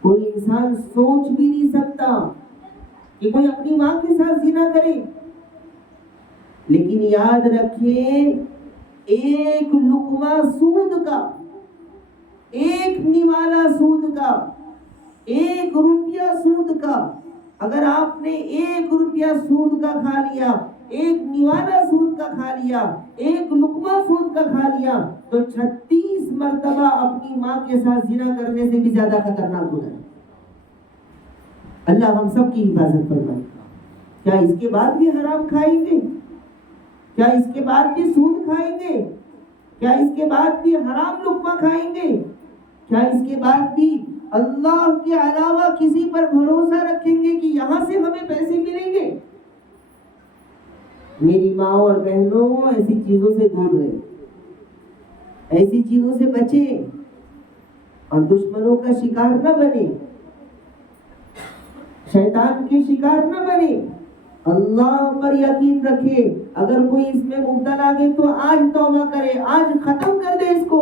کوئی انسان سوچ بھی نہیں سکتا کہ کوئی اپنی ماں کے ساتھ زنا کرے. لیکن یاد رکھیں ایک لقمہ سود کا، ایک نوالا سود کا، 1 روپیہ سود کا، اگر آپ نے 1 روپیہ سود کا کھا لیا، 1 نوالا سود کا کھا لیا، 1 لقمہ سود کا کھا لیا، تو 36 مرتبہ اپنی ماں کے ساتھ زنا کرنے سے بھی زیادہ خطرناک ہوتا ہے. اللہ ہم سب کی حفاظت فرمائے. کیا اس کے بعد بھی حرام کھائیں گے؟ کیا اس کے بعد بھی سود کھائیں گے؟ کیا اس کے بعد بھی حرام لقمہ کھائیں گے؟ کیا اس کے بعد بھی اللہ کے علاوہ کسی پر بھروسہ رکھیں گے کہ یہاں سے ہمیں پیسے ملیں گے؟ میری ماں اور بہنوں، ایسی چیزوں سے دور رہیں، ایسی چیزوں سے بچیں اور دشمنوں کا شکار نہ بنے، شیطان کے شکار نہ بنے. اللہ پر یقین رکھے. اگر کوئی اس میں مبتلا ہے تو آج توبہ کرے، آج ختم کر دے اس کو،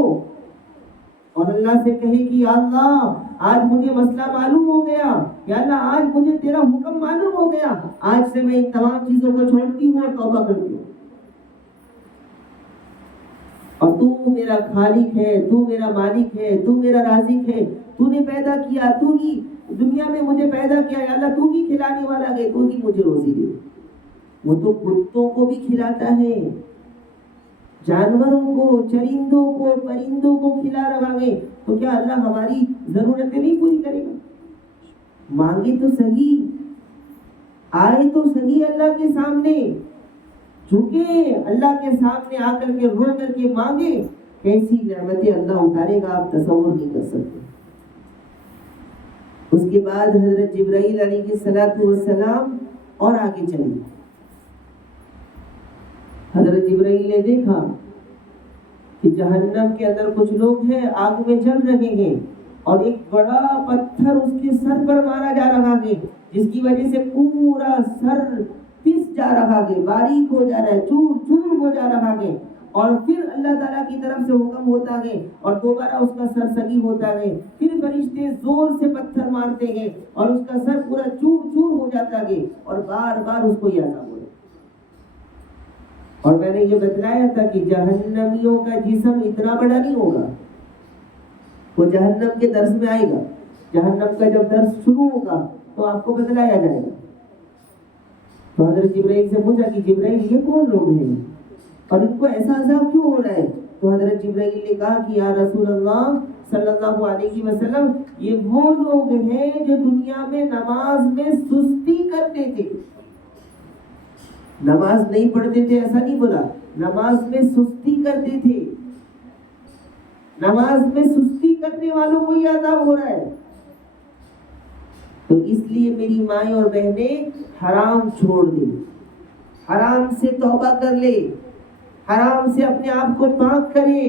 اور اللہ سے کہے کہ یا اللہ آج مجھے مسئلہ معلوم ہو گیا، یا اللہ آج مجھے تیرا حکم معلوم ہو گیا، آج سے میں ان تمام چیزوں کو چھوڑتی ہوں اور توبہ کرتی ہوں، اور تو میرا خالق ہے، تو میرا مالک ہے، تو میرا رازق ہے، تو نے پیدا کیا، تو ہی دنیا میں مجھے پیدا کیا، یا اللہ تو ہی کھلانے والا ہے، تو ہی مجھے روزی دے. وہ تو کتوں کو بھی کھلاتا ہے، جانوروں کو، چرندوں کو، پرندوں کو کھلا رہا ہے، تو کیا اللہ ہماری ضرورتیں نہیں پوری کرے گا؟ مانگے تو صحیح، آئے تو صحیح اللہ کے سامنے، جھکے اللہ کے سامنے آ کر کے رو کر کے مانگے، کیسی نعمتیں اللہ اتارے گا آپ تصور نہیں کر سکتے. اس کے بعد حضرت جبرائیل علیہ السلام اور آگے چلے. حضرت جبرائیل نے دیکھا کہ جہنم کے اندر کچھ لوگ ہیں، آگ میں جل رہے ہیں، اور ایک بڑا پتھر اس کے سر پر مارا جا رہا ہے، جس کی وجہ سے پورا سر پس جا رہا ہے، باریک ہو جا رہا ہے، چور چور ہو جا رہا ہے. اور پھر اللہ تعالیٰ کی طرف سے حکم ہوتا ہے اور دوبارہ اس کا سر سگی ہوتا ہے، پھر فرشتے زور سے پتھر مارتے ہیں اور اس کا سر پورا چور چور ہو جاتا ہے، اور بار بار اس کو یہ عذاب ہوتا ہے. اور میں نے یہ بتلایا تھا کہ جہنمیوں کا جسم اتنا بڑا نہیں ہوگا، وہ جہنم کے درس میں آئے گا. جہنم کا جب درس شروع ہوگا تو آپ کو بتلایا جائے گا. تو حضرت جبرائیل سے پوچھا کہ جبرائیل یہ کون لوگ ہیں اور ان کو ایسا عذاب کیوں ہو رہا ہے؟ تو حضرت جبرائیل نے کہا کہ یا رسول اللہ صلی اللہ علیہ وسلم، یہ وہ لوگ ہیں جو دنیا میں نماز میں سستی کرتے تھے. نماز نہیں پڑھتے تھے ایسا نہیں بولا، نماز میں سستی کرتے تھے. نماز میں سستی کرنے والوں کو یہ عذاب ہو رہا ہے. تو اس لیے میری مائیں اور بہنیں حرام چھوڑ دیں، حرام سے توبہ کر لے، حرام سے اپنے آپ کو پاک کریں،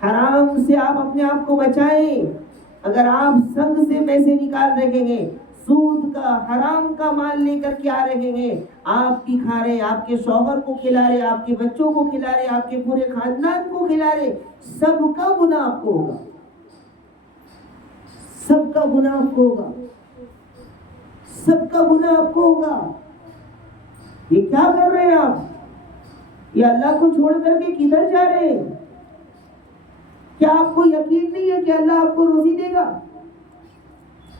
حرام سے آپ اپنے آپ کو بچائیں. اگر آپ سنگ سے پیسے نکال رہے ہیں، سود کا حرام کا مال لے کر کے آ رہے ہیں، آپ بھی کھا رہے، آپ کے شوہر کو کھلا رہے، آپ کے بچوں کو کھلا رہے، آپ کے پورے خاندان کو کھلا رہے، سب کا گناہ آپ کو ہوگا، سب کا گناہ آپ کو ہوگا، سب کا گناہ آپ کو ہوگا. یہ کیا کر رہے ہیں آپ؟ یہ اللہ کو چھوڑ کر کے کدھر جا رہے ہیں؟ کیا آپ کو یقین نہیں ہے کہ اللہ آپ کو روزی دے گا؟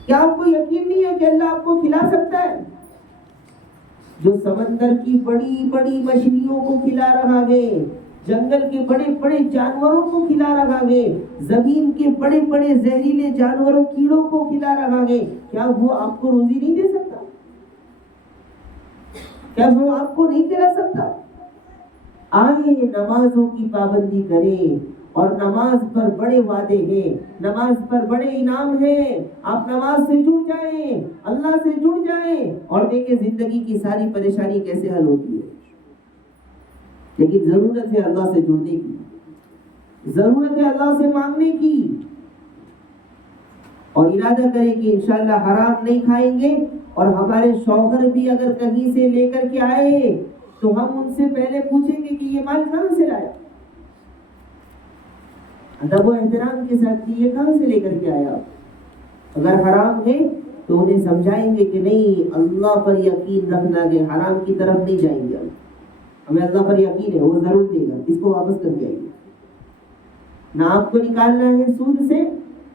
کیا آپ کو یقین نہیں ہے کہ اللہ آپ کو کھلا سکتا ہے؟ جو سمندر کی بڑی بڑی مچھلیوں کو کھلا رہا ہے، جنگل کے بڑے بڑے جانوروں کو کھلا رہا ہے، زمین کے بڑے بڑے زہریلے جانوروں کیڑوں کو کھلا رہا ہے، کیا وہ آپ کو روزی نہیں دے سکتا؟ کیا وہ آپ کو نہیں کھلا سکتا؟ آئے نمازوں کی پابندی کریں، اور نماز پر بڑے وعدے ہیں، نماز پر بڑے انعام ہیں. آپ نماز سے جڑ جائیں، اللہ سے جڑ جائیں، اور دیکھیں زندگی کی ساری پریشانی کیسے حل ہوتی ہے. لیکن ضرورت ہے اللہ سے جڑنے کی، ضرورت ہے اللہ سے مانگنے کی، اور ارادہ کریں کہ انشاءاللہ حرام نہیں کھائیں گے. اور ہمارے شوہر بھی اگر کہیں سے لے کر کے آئے تو ہم ان سے پہلے پوچھیں گے کہ یہ مال کہاں سے لائے، ادب و احترام کے ساتھ کہ یہ کہاں سے لے کر کے آیا. اگر حرام ہے تو انہیں سمجھائیں گے کہ نہیں، اللہ پر یقین رکھنا کہ حرام کی طرف نہیں جائیں گے، ہمیں اللہ پر یقین ہے، وہ ضرور دے گا، اس کو واپس کر کے آئیے۔ نہ آپ کو نکالنا ہے سود سے،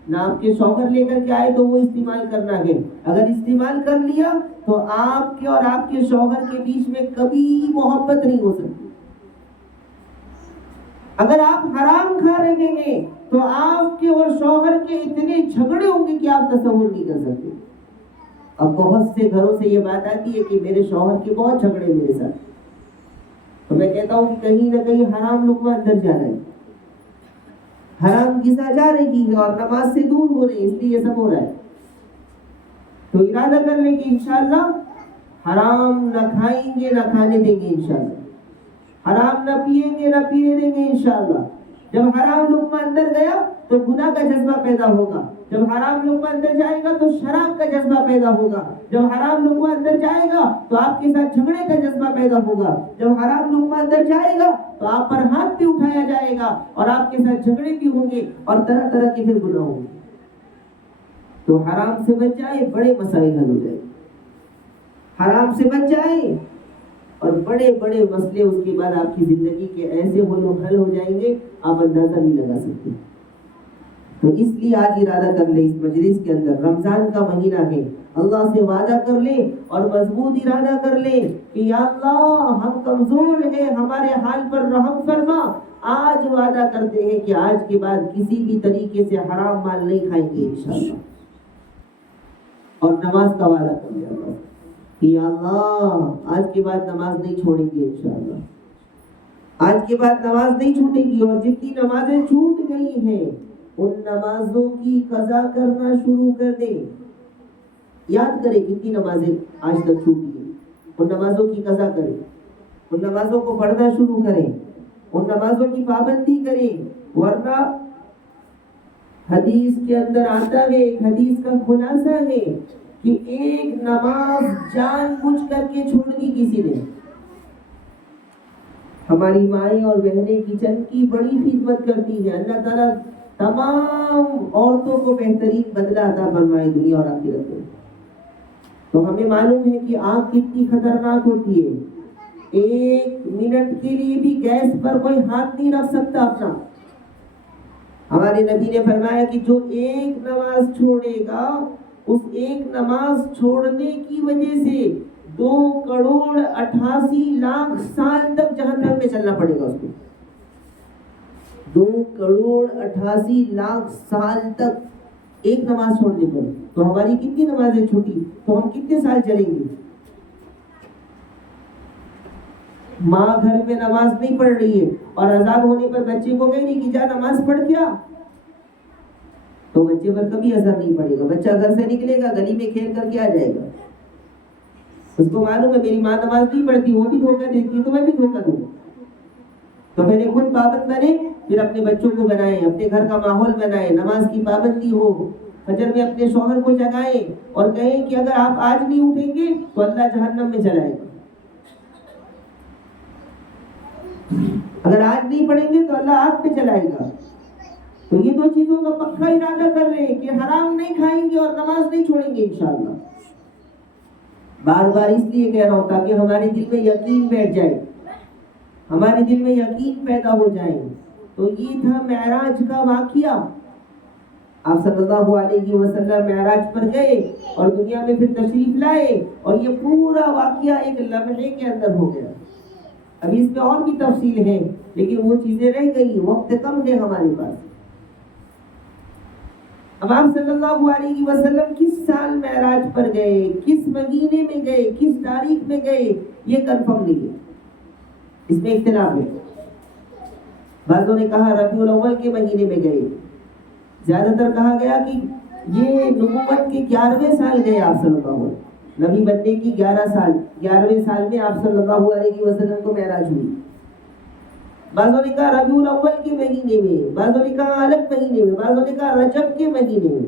نہ آپ کے شوہر لے کر کے آئے تو وہ استعمال کرنا ہے۔ اگر استعمال کر لیا تو آپ کے اور آپ کے شوہر کے بیچ میں کبھی محبت نہیں ہو سکتی۔ اگر آپ حرام کھا رہے ہیں تو آپ کے اور شوہر کے اتنے جھگڑے ہوں گے کہ آپ تصور نہیں کر سکتے۔ اب بہت سے گھروں سے یہ بات آتی ہے کہ میرے شوہر کے بہت جھگڑے میرے ساتھ، تو میں کہتا ہوں کہ کہیں نہ کہیں حرام لقمہ اندر جا رہا ہے، حرام غذا جا رہی ہے اور نماز سے دور ہو رہے ہیں، اس لیے یہ سب ہو رہا ہے۔ تو ارادہ کر لیں کہ انشاءاللہ حرام نہ کھائیں گے، نہ کھانے دیں گے انشاءاللہ، حرام نہ پیئیں گے، نہ پینے دیں گے انشاءاللہ۔ جب حرام لقمہ اندر گیا تو گناہ کا جذبہ پیدا ہوگا، جب حرام لقمہ اندر جائے گا تو شراب کا جذبہ پیدا ہوگا، جب حرام لقمہ اندر جائے گا تو آپ کے ساتھ جھگڑے کا جذبہ پیدا ہوگا، جب حرام لقمہ اندر جائے گا تو آپ پر ہاتھ بھی اٹھایا جائے گا اور آپ کے ساتھ جھگڑے بھی ہوں گے اور طرح طرح کے پھر گناہ ہوں گے۔ تو حرام سے بچ جائے، بڑے مسائل حل ہو جائے، حرام سے بچ جائے اور بڑے بڑے مسئلے اس کے بعد آپ کی زندگی کے ایسے حل ہو جائیں گے آپ اندازہ نہیں لگا سکتے۔ تو اس لیے آج ارادہ کر لیں اس مجلس کے اندر، رمضان کا مہینہ ہے، اللہ سے وعدہ کر لیں اور مضبوط ارادہ کر لیں کہ یا اللہ ہم کمزور ہیں، ہمارے حال پر رحم فرما۔ آج وعدہ کرتے ہیں کہ آج کے بعد کسی بھی طریقے سے حرام مال نہیں کھائیں گے انشاءاللہ، اور نماز کا وعدہ کر لیں اللہ کہ یا اللہ آج کے بعد نماز نہیں چھوڑیں گے انشاءاللہ، آج کے بعد نماز نہیں چھوٹے گی، اور جتنی نمازیں چھوٹ گئی ہیں ان نمازوں کی قضا کرنا شروع کر دیں۔ یاد کریں کتنی نمازیں آج تک چھوٹی ہیں، ان نمازوں کی قضا کریں، ان نمازوں کو پڑھنا شروع کریں، ان نمازوں کی پابندی کریں، ورنہ حدیث کے اندر آتا ہے، ایک حدیث کا خلاصہ ہے کہ ایک نماز جان بوجھ کر کے چھوڑ دی کسی نے، ہماری مائیں اور بہنیں کچن کی بڑی خدمت کرتی ہے، اللہ تعالیٰ تمام عورتوں کو بہترین بدلہ عطا فرمائے دنیا اور آخرت میں۔ تو ہمیں معلوم ہے کہ آگ کتنی خطرناک ہوتی ہے، ایک منٹ کے لیے بھی گیس پر کوئی ہاتھ نہیں رکھ سکتا اپنا۔ ہمارے نبی نے فرمایا کہ جو ایک نماز چھوڑے گا، اس ایک نماز چھوڑنے کی وجہ سے 2,88,00,000 سال تک جہنم میں چلنا پڑے گا اس کو۔ 2,88,00,000 سال تک ایک نماز چھوڑنے پر۔ تو ہماری کتنی نمازیں چھوٹی، تو ہم کتنے سال چلیں گے؟ ماں گھر میں نماز نہیں پڑھ رہی ہے اور اذان ہونے پر بچے کو کہہ رہی کہ جا نماز پڑھ کیا، تو بچے پر کبھی اثر نہیں پڑے گا۔ بچہ گھر سے نکلے گا، گلی میں کھیل کر کے آ جائے گا، اس کو معلوم ہے میری ماں نماز نہیں پڑھتی، وہ بھی دھوکہ دیتی ہے تو میں بھی دھوکہ دوں گا۔ تو پہلے خود پابند بنے، پھر اپنے بچوں کو بنائیں، اپنے گھر کا ماحول بنائیں، نماز کی پابندی ہو، فجر میں اپنے شوہر کو جگائیں اور کہیں کہ اگر آپ آج نہیں اٹھیں گے تو اللہ جہنم میں جلائے گا، اگر آج نہیں پڑھیں گے تو اللہ آگ پہ جلائے گا۔ تو یہ دو چیزوں کا پکا ارادہ کر رہے ہیں کہ حرام نہیں کھائیں گے اور نماز نہیں چھوڑیں گے انشاءاللہ۔ بار بار اس لیے کہہ رہا ہوں تاکہ ہمارے دل میں یقین بیٹھ جائے، ہمارے دل میں یقین پیدا ہو جائے۔ تو یہ تھا معراج کا واقعہ، آپ صلی اللہ علیہ وسلم معراج پر گئے اور دنیا میں پھر تشریف لائے، اور یہ پورا واقعہ ایک لمحے کے اندر ہو گیا۔ ابھی اس میں اور بھی تفصیل ہے لیکن وہ چیزیں رہ گئی، وقت کم ہے ہمارے پاس۔ اب آپ صلی اللہ علیہ وسلم کس سال معراج پر گئے، کس مہینے میں گئے، کس تاریخ میں گئے، یہ کنفرم نہیں ہے، اس میں اختلاف ہے۔ بعضوں نے کہا ربیع الاول کے مہینے میں گئے، زیادہ تر کہا گیا کہ یہ نبوت کے 11ویں سال گئے آپ صلی اللہ علیہ وسلم، نبی بننے کی 11ویں سال میں آپ صلی اللہ علیہ وسلم کو معراج ہوئی۔ بعضوں نے کہا ربیع الاول کے مہینے میں، بعضوں نے کہا الگ مہینے میں، بعضوں نے کہا رجب کے مہینے میں،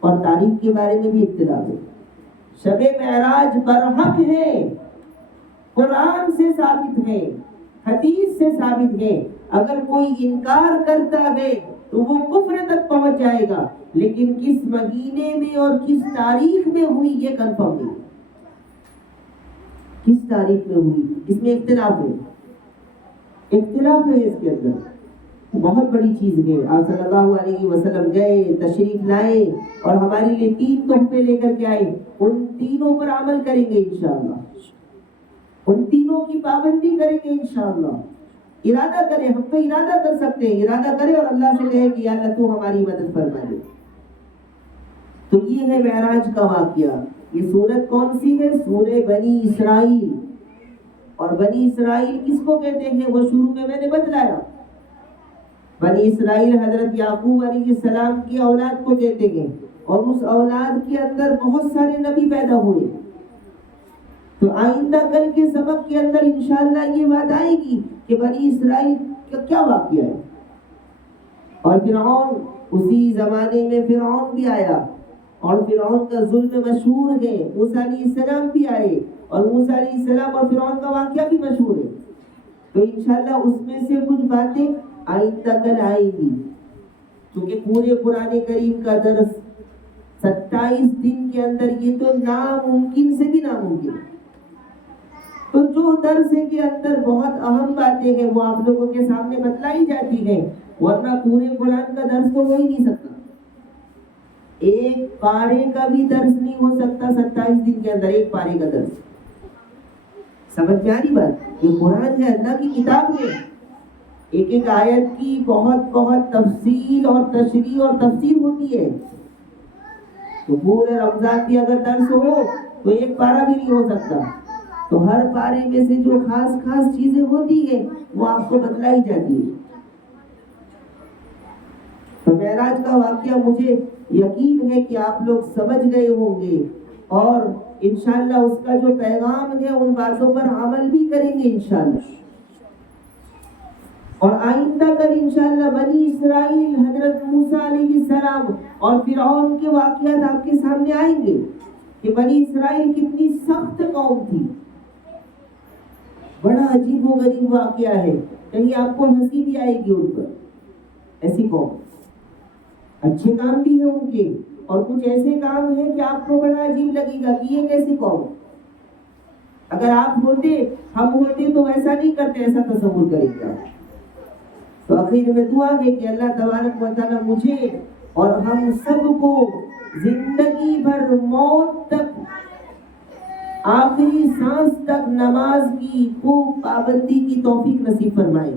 اور تاریخ کے بارے میں بھی اختلاف ہے۔ شب معراج برحق ہے، قرآن سے ثابت ہے، حدیث سے ثابت ہے۔ اگر کوئی انکار کرتا ہے تو وہ کفر تک پہنچ جائے گا، لیکن کس مہینے میں اور کس تاریخ میں ہوئی یہ کنفرم نہیں، کس تاریخ میں ہوئی اس میں اختلاف ہے، اختلاف ہے اس کے اندر۔ بہت بڑی چیز ہے، آپ صلی اللہ علیہ وسلم گئے، تشریف لائے اور ہمارے لیے 3 تحفے لے کر کے آئے، ان تینوں پر عمل کریں گے انشاءاللہ، ان تینوں کی پابندی کریں گے انشاءاللہ۔ ارادہ کریں، ہم تو ارادہ کر سکتے ہیں، ارادہ کریں اور اللہ سے کہیں کہ یا اللہ تو ہماری مدد فرما دے۔ تو یہ ہے معراج کا واقعہ۔ یہ سورت کون سی ہے؟ سورہ بنی اسرائیل۔ اور بنی اسرائیل کس کو کہتے ہیں وہ شروع میں نے بتلایا، بنی اسرائیل حضرت یعقوب علیہ السلام کی اولاد کو کہتے ہیں، اور اس اولاد کے اندر بہت سارے نبی پیدا ہوئے۔ تو آئندہ کل کے سبق کے اندر انشاءاللہ یہ بات آئے گی کہ بنی اسرائیل کا کیا واقعہ ہے۔ اور فرعون، اسی زمانے میں فرعون بھی آیا، اور فرعون کا ظلم مشہور ہے، موسیٰ علیہ السلام بھی آئے، اور موسیٰ علیہ السلام اور فرعون کا واقعہ بھی مشہور ہے۔ تو انشاءاللہ اس میں سے کچھ باتیں آئندہ کل آئیں گی، کیونکہ پورے قرآن کریم کا درس 27 دن کے اندر یہ تو ناممکن سے بھی ناممکن ہے۔ تو جو درس کے اندر بہت اہم باتیں ہیں وہ آپ لوگوں کے سامنے بتلائی جاتی ہیں، ورنہ پورے قرآن کا درس تو ہو ہی نہیں سکتا، ایک پارے کا بھی درس نہیں ہو سکتا 27 دن کے اندر، ایک پارے کا درس۔ سمجھ میں آ رہی بات؟ یہ قرآن ہے، اللہ کی کتاب ہے، ایک ایک آیت کی بہت تفصیل اور تشریح اور تفسیر ہوتی ہے۔ تو پورے رمضان بھی اگر درس ہو تو ایک پارہ بھی نہیں ہو سکتا، تو ہر پارے میں سے جو خاص چیزیں ہوتی ہیں وہ آپ کو بتلائی جاتی ہے۔ تو معراج کا واقعہ مجھے یقین ہے کہ آپ لوگ سمجھ گئے ہوں گے، اور انشاءاللہ اس کا جو پیغام ہے ان باتوں پر عمل بھی کریں گے انشاءاللہ۔ اور آئندہ کل انشاءاللہ بنی اسرائیل، حضرت موسیٰ علیہ السلام اور فرعون کے واقعات آپ کے سامنے آئیں گے کہ بنی اسرائیل کتنی سخت قوم تھی۔ بڑا عجیب و غریب واقعہ ہے، کہیں آپ کو ہنسی بھی آئے گی ان پر، ایسی قوم۔ اچھے کام بھی ہیں ان کے، اور کچھ ایسے کام ہیں کہ آپ کو بڑا عجیب لگے گا کہ یہ کیسی قوم، اگر آپ ہوتے، ہم ہوتے تو ایسا نہیں کرتے، ایسا تصور کریں گے۔ تو آخر میں دعا ہے کہ اللہ تبارک و تعالی مجھے اور ہم سب کو زندگی بھر موت تک، آخری سانس تک نماز کی خوب پابندی کی توفیق نصیب فرمائے،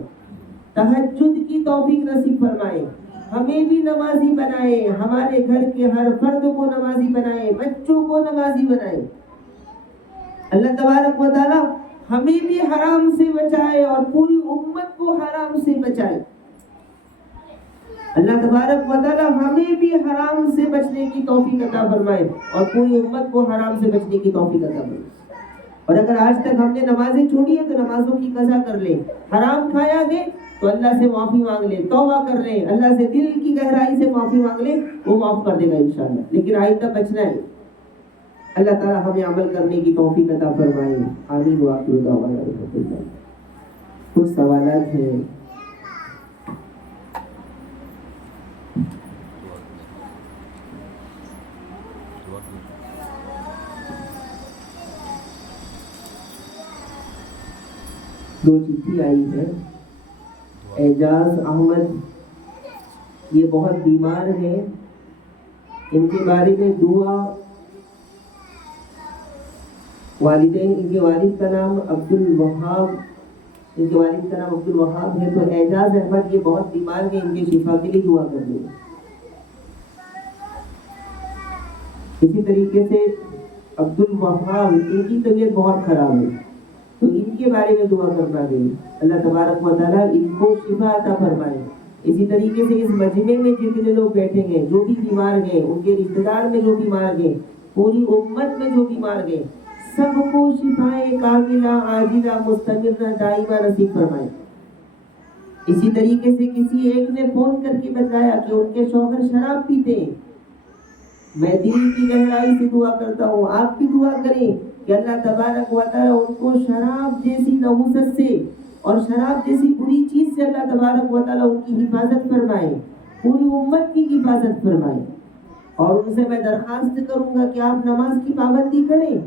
تہجد کی توفیق نصیب فرمائے، ہمیں بھی نمازی بنائے، ہمارے گھر کے ہر فرد کو نمازی بنائے، بچوں کو نمازی بنائے۔ اللہ تبارک و تعالی ہمیں بھی حرام سے بچائے اور پوری امت کو حرام سے بچائے۔ اللہ تبارک و تعالی ہمیں بھی حرام سے بچنے کی توفیق عطا فرمائے اور پوری امت کو حرام سے بچنے کی توفیق عطا فرمائے۔ اور اگر آج تک ہم نے نمازیں چھوڑی ہیں تو نمازوں کی قضا کر لیں، حرام کھایا ہے تو اللہ سے معافی مانگ لیں، توبہ کر لیں، اللہ سے دل کی گہرائی سے معافی مانگ لیں، وہ معاف کر دے گا انشاءاللہ۔ لیکن آئندہ بچنا ہے۔ اللہ تعالی ہمیں عمل کرنے کی توفیق عطا فرمائے۔ آمین وآخر دعوانا۔ کچھ سوالات ہیں؟ دو چٹھی آئی ہے، اعجاز احمد یہ بہت بیمار ہیں، ان کے بارے میں دعا۔ والدین، ان کے والد کا نام عبد الوہاب ہے، تو اعجاز احمد یہ بہت بیمار ہیں، ان کے شفا کے لیے دعا کر دیں۔ اسی طریقے سے عبد الوہاب، ان کی طبیعت بہت خراب ہے، تو ان کے بارے میں دعا کرنا ہے، اللہ تبارک و تعالیٰ ان کو شفا عطا فرمائے۔ اسی طریقے سے اس مجمع میں جتنے لوگ بیٹھے ہیں جو بھی بیمار ہیں، ان کے رشتہ دار میں جو بیمار ہیں، پوری امت میں جو بیمار ہیں، سب کو شفائے کاملہ عاجلہ مستمرہ دائمہ نصیب فرمائے۔ اسی طریقے سے کسی ایک نے فون کر کے بتایا کہ ان کے شوہر شراب پیتے ہیں، میں دل کی گہرائی سے دعا کرتا ہوں، آپ بھی دعا کریں کہ اللہ تبارک و تعالی ان کو شراب جیسی نحوست سے اور شراب جیسی بری چیز سے اللہ تبارک و تعالی ان کی حفاظت فرمائے۔ پوری امت کی حفاظت فرمائے. اور ان سے میں درخواست کروں گا کہ آپ نماز کی پابندی کریں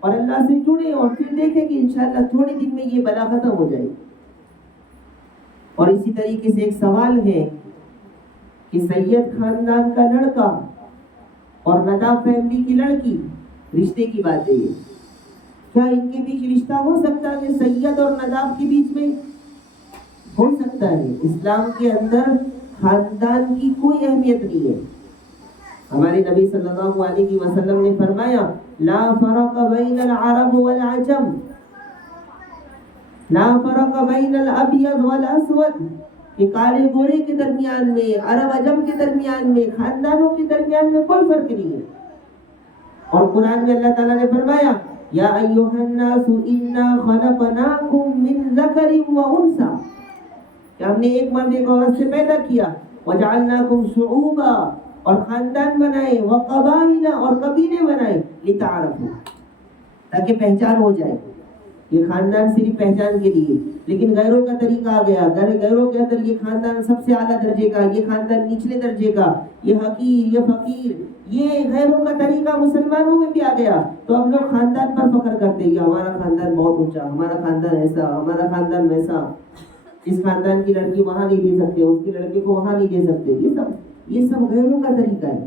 اور اللہ سے جڑیں اور پھر دیکھیں کہ انشاءاللہ تھوڑے دن میں یہ بلا ختم ہو جائے. اور اسی طریقے سے ایک سوال ہے کہ سید خاندان کا لڑکا اور نداب فیملی کی لڑکی، رشتے کی بات ہے یہ، کیا ان کے بیچ رشتہ ہو سکتا ہے؟ سید اور نداب کے بیچ میں ہو سکتا ہے. اسلام کے اندر خاندان کی کوئی اہمیت نہیں ہے. ہمارے نبی صلی اللہ علیہ وسلم نے فرمایا لا فرق بین العرب والعجم، لا فرق بین الابیض والاسود، کہ کالے گورے کے درمیان میں، عرب عجم کے درمیان میں، خاندانوں کے درمیان میں کوئی فرق نہیں ہے. اور قرآن میں اللہ تعالیٰ نے فرمایا یا ایھا الناس انا خلقناکم من ذکر و انثی، کہ ہم نے ایک مرد ایک عورت سے پیدا کیا، وجعلناکم شعوبا، اور خاندان بنائے، وقبائل، اور قبیلے بنائے، لتعارفوا، تاکہ پہچان ہو جائے. یہ خاندان صرف پہچان کے لیے، لیکن غیروں کا طریقہ آ گیا. غیروں کے اندر یہ خاندان سب سے اعلیٰ درجے کا، یہ خاندان نچلے درجے کا، یہ حقیر، یہ فقیر، یہ غیروں کا طریقہ مسلمانوں میں بھی آ گیا. تو ہم لوگ خاندان پر فخر کرتے ہیں کہ ہمارا خاندان بہت اونچا، ہمارا خاندان ایسا، ہمارا خاندان ویسا، اس خاندان کی لڑکی وہاں نہیں دے سکتے، اس کی لڑکے کو وہاں نہیں دے سکتے. یہ سب غیروں کا طریقہ ہے.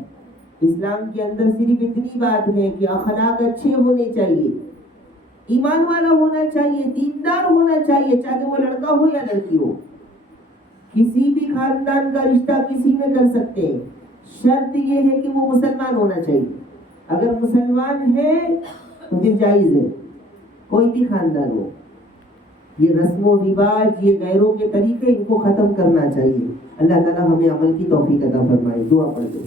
اسلام کے اندر صرف اتنی بات ہے کہ اخلاق اچھے ہونے چاہیے، ایمان والا ہونا چاہیے، دیندار ہونا چاہیے، چاہے وہ لڑکا ہو یا لڑکی ہو. کسی بھی خاندان کا رشتہ کسی میں کر سکتے ہیں، شرط یہ ہے کہ وہ مسلمان ہونا چاہیے. اگر مسلمان ہے تو پھر جائز ہے، کوئی بھی خاندان ہو. یہ رسم و رواج، یہ غیروں کے طریقے، ان کو ختم کرنا چاہیے. اللہ تعالیٰ ہمیں عمل کی توفیق عطا فرمائے. دعا پڑھ دو.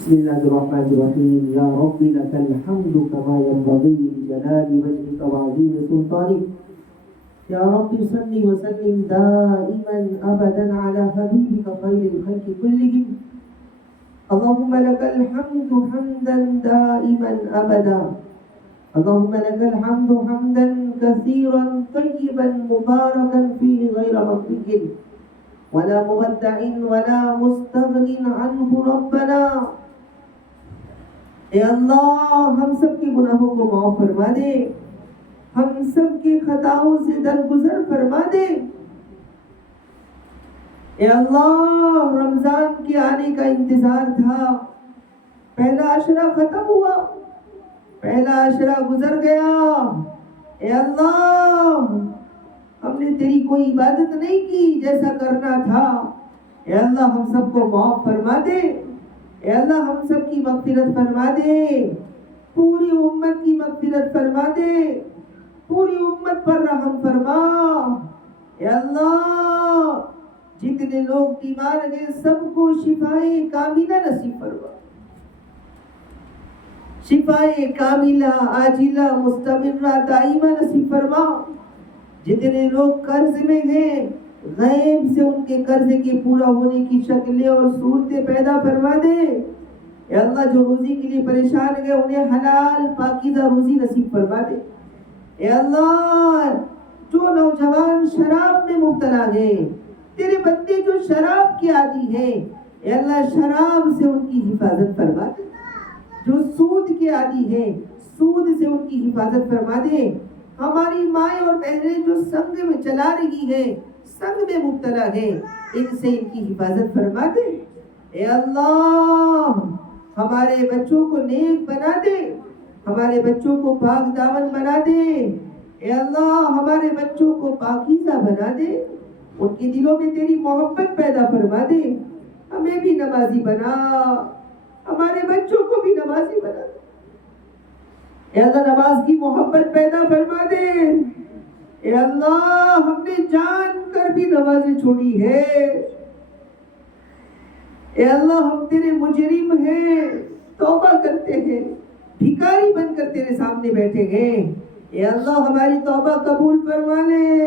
بسم اللہ الرحمن الرحیم. یا رب لک الحمد کما ينبغی لجلال وجهک وعظیم سلطانک. یا رب صل وسلم دائما ابدا على حبیبک خیر الخلق كلهم. اللهم لك الحمد حمدا دائما ابدا. اللهم لك الحمد حمدا كثيرا طيبا مباركا فيه غير مكفي ولا مودع ولا مستغن عنه ربنا. اے اللہ ہم سب کے گناہوں کو معاف فرما دے، ہم سب کے خطاؤں سے درگزر فرما دے. اے اللہ رمضان کے آنے کا انتظار تھا، پہلا عشرہ ختم ہوا، پہلا عشرہ گزر گیا. اے اللہ ہم نے تیری کوئی عبادت نہیں کی جیسا کرنا تھا. اے اللہ ہم سب کو معاف فرما دے. اے اللہ ہم سب کی مغفرت فرما دے، پوری امت کی مغفرت فرما دے، پوری امت پر رحم فرما. اے اللہ جتنے لوگ بیمار ہیں سب کو شفائے کاملہ نصیب فرما، شفائے کاملہ عاجلہ مستمرہ دائمہ نصیب فرما. جتنے لوگ قرض میں ہیں غیب سے ان کے قرض کے پورا ہونے کی شکلیں اور صورتیں پیدا فرما دے. اے اللہ جو روزی کے لیے پریشان ہیں انہیں حلال پاکیزہ روزی نصیب فرما دے. اے اللہ جو نوجوان شراب میں مبتلا ہیں، تیرے بندے جو شراب کے عادی ہیں، اے اللہ شراب سے ان کی حفاظت فرما دے. جو سود کے عادی ہیں سود سے ان کی حفاظت فرما دے. ہماری مائیں اور بہنیں جو سنگ میں چلا رہی ہیں، سنگ میں مبتلا ہیں، ان سے ان کی حفاظت فرما دے. اے اللہ ہمارے بچوں کو نیک بنا دے، ہمارے بچوں کو پاک دامن بنا دے. اے اللہ ہمارے بچوں کو پاکیزہ بنا دے، ان کے دلوں میں تیری محبت پیدا فرما دے. ہمیں بھی نمازی بنا، ہمارے بچوں کو بھی نمازی بنا دے. اے اللہ نماز کی محبت پیدا فرما دے. اے اللہ ہم نے جان کر بھی نمازیں چھوڑی ہے. اے اللہ ہم تیرے مجرم ہیں، توبہ کرتے ہیں، بھکاری بن کر تیرے سامنے بیٹھے ہیں. اے اللہ ہماری توبہ قبول فرما لے،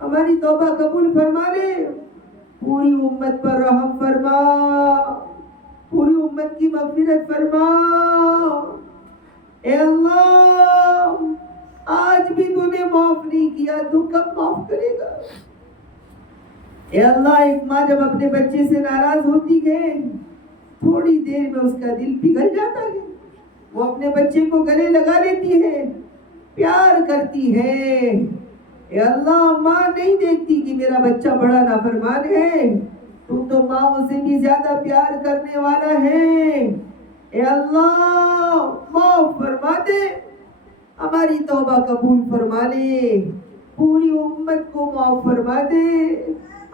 ہماری توبہ قبول فرما لے. پوری امت پر رحم فرما، پوری امت کی مغفرت فرما. اے اللہ آج بھی تو نے معاف نہیں کیا، تو کب معاف کرے گا؟ اے اللہ ایک ماں جب اپنے بچے سے ناراض ہوتی ہے تھوڑی دیر میں اس کا دل پگھل جاتا ہے، وہ اپنے بچے کو گلے لگا لیتی ہے، پیار کرتی ہے۔ اے اللہ ماں نہیں دیکھتی کہ میرا بچہ بڑا نافرمان ہے، تو ماں سے بھی زیادہ پیار کرنے والا ہے۔ اے اللہ معاف فرما دے، ہماری توبہ قبول فرما لے، پوری امت کو معاف فرما دے،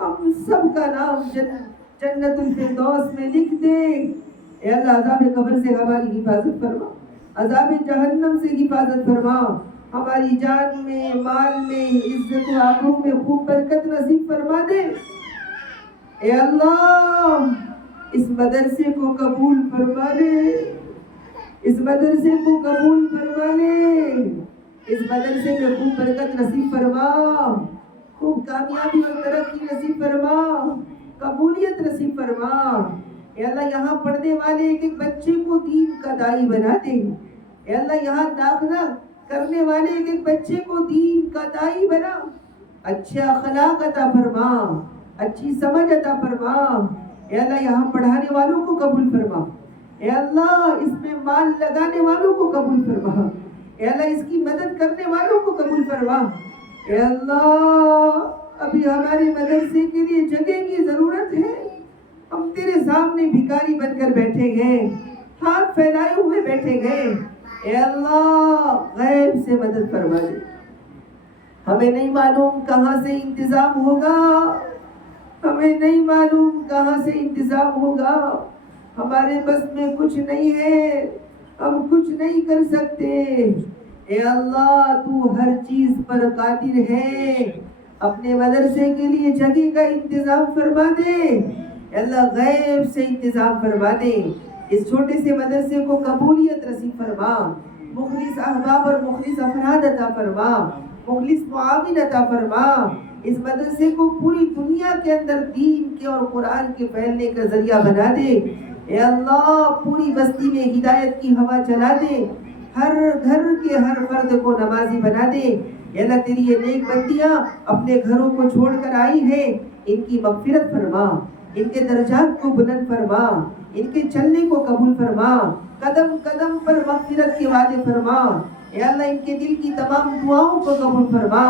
ہم سب کا نام جنت الفردوس میں لکھ دے۔ اے اللہ عذاب قبر سے ہماری حفاظت فرما، عذاب جہنم سے حفاظت فرما، ہماری جان میں، مال میں، عزت و آبرو میں خوب برکت نصیب فرما دے۔ اے اللہ اس مدرسے کو قبول فرما لے، اس مدرسے کو قبول فرما لے، اس مدرسے میں خوب برکت نصیب فرما، خوب کامیابی اور ترقی نصیب فرما، قبولیت نصیب فرما۔ اے اللہ یہاں پڑھنے والے ایک ایک بچے کو دین کا داعی بنا دے۔ اے اللہ یہاں داخلہ کرنے والے ایک ایک بچے کو دین کا داعی بنا، اچھے اخلاق عطا فرما، اچھی سمجھ عطا فرما۔ اے اللہ یہاں پڑھانے والوں کو قبول فرما، اے اللہ اس میں مال لگانے والوں کو قبول فرما، اے اللہ اس کی مدد کرنے والوں کو قبول فرما۔ اے اللہ ابھی ہمارے مدرسے کے لیے جگہ کی ضرورت ہے، ہم تیرے سامنے بھکاری بن کر بیٹھے گئے، ہاتھ پھیلائے ہوئے بیٹھے گئے۔ اے اللہ غیب سے مدد فرما دے، ہمیں نہیں معلوم کہاں سے انتظام ہوگا، ہمیں نہیں معلوم کہاں سے انتظام ہوگا، ہمارے بس میں کچھ نہیں ہے، ہم کچھ نہیں کر سکتے۔ اے اللہ تو ہر چیز پر قادر ہے، اپنے مدرسے کے لیے جگہ کا انتظام فرما دے، اے اللہ غیب سے انتظام فرما دے، اس چھوٹے سے مدرسے کو قبولیت نصیب فرما، مخلص احباب اور مخلص افراد عطا فرما، مخلص معاون عطا فرما، اس مدرسے کو پوری دنیا کے اندر دین کے اور قرآن کے پھیلنے کا ذریعہ بنا دے۔ اے اللہ پوری بستی میں ہدایت کی ہوا چلا دے، ہر گھر کے ہر فرد کو نمازی بنا دے۔ اے اللہ تیری یہ نیک بندیاں اپنے گھروں کو چھوڑ کر آئی ہیں، ان کی مغفرت فرما، ان کے درجات کو بلند فرما، ان کے چلنے کو قبول فرما، قدم قدم پر مغفرت کے وعدے فرما۔ اے اللہ ان کے دل کی تمام دعاؤں کو قبول فرما،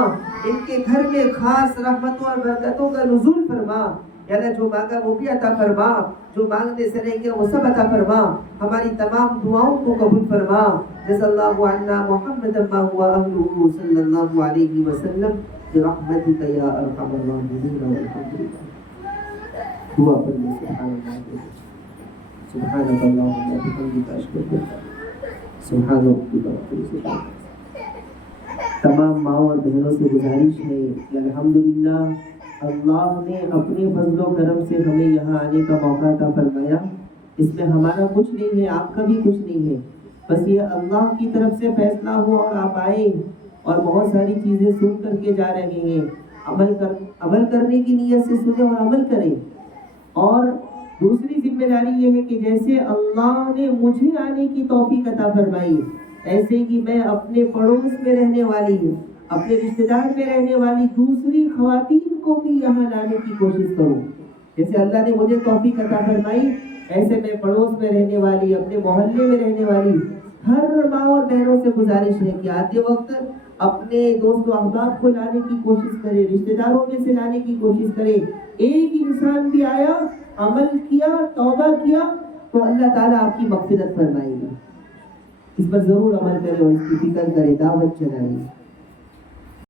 ان کے گھر میں خاص رحمتوں اور برکتوں کا نزول فرما۔ اے اللہ جو مانگا وہ بھی عطا فرما، جو مانگنے سے رہ گیا وہ سب عطا فرما، ہماری تمام دعاؤں کو قبول فرما۔ جزا اللہ عنا محمد ما هو اهله صلی اللہ علیہ وسلم برحمتک یا ارحم الراحمین والحمد للہ۔ دعا پڑھنے سبحان اللہ سبحانک اللہم وبحمدک اشہد ان لا الہ الا انت سبحان ربک رب العزت عما یصفون۔ تمام ماؤں اور بہنوں سے گزارش ہے کہ الحمدللہ اللہ نے اپنے فضل و کرم سے ہمیں یہاں آنے کا موقع عطا فرمایا، اس میں ہمارا کچھ نہیں ہے، آپ کا بھی کچھ نہیں ہے، بس یہ اللہ کی طرف سے فیصلہ ہوا اور آپ آئے اور بہت ساری چیزیں سن کر کے جا رہے ہیں۔ عمل کرنے کی نیت سے سنیں اور عمل کریں۔ اور دوسری ذمہ داری یہ ہے کہ جیسے اللہ نے مجھے آنے کی توفیق عطا فرمائی، ایسے ہی میں اپنے پڑوس میں رہنے والی، اپنے رشتہ دار میں رہنے والی دوسری خواتین کو بھی یہاں لانے کی کوشش کروں۔ جیسے اللہ نے مجھے توفیق عطا فرمائی، ایسے میں پڑوس میں رہنے والی، اپنے محلے میں رہنے والی ہر ماں اور بہنوں سے گزارش ہے کہ آتے وقت اپنے دوست و احباب کو لانے کی کوشش کرے، رشتہ داروں میں سے لانے کی کوشش کرے۔ ایک انسان بھی آیا، عمل کیا، توبہ کیا تو اللہ تعالیٰ آپ کی مغفرت فرمائے گا۔ اس پر ضرور عمل کرے اور اس کی فکر کرے، دعوت چلائے۔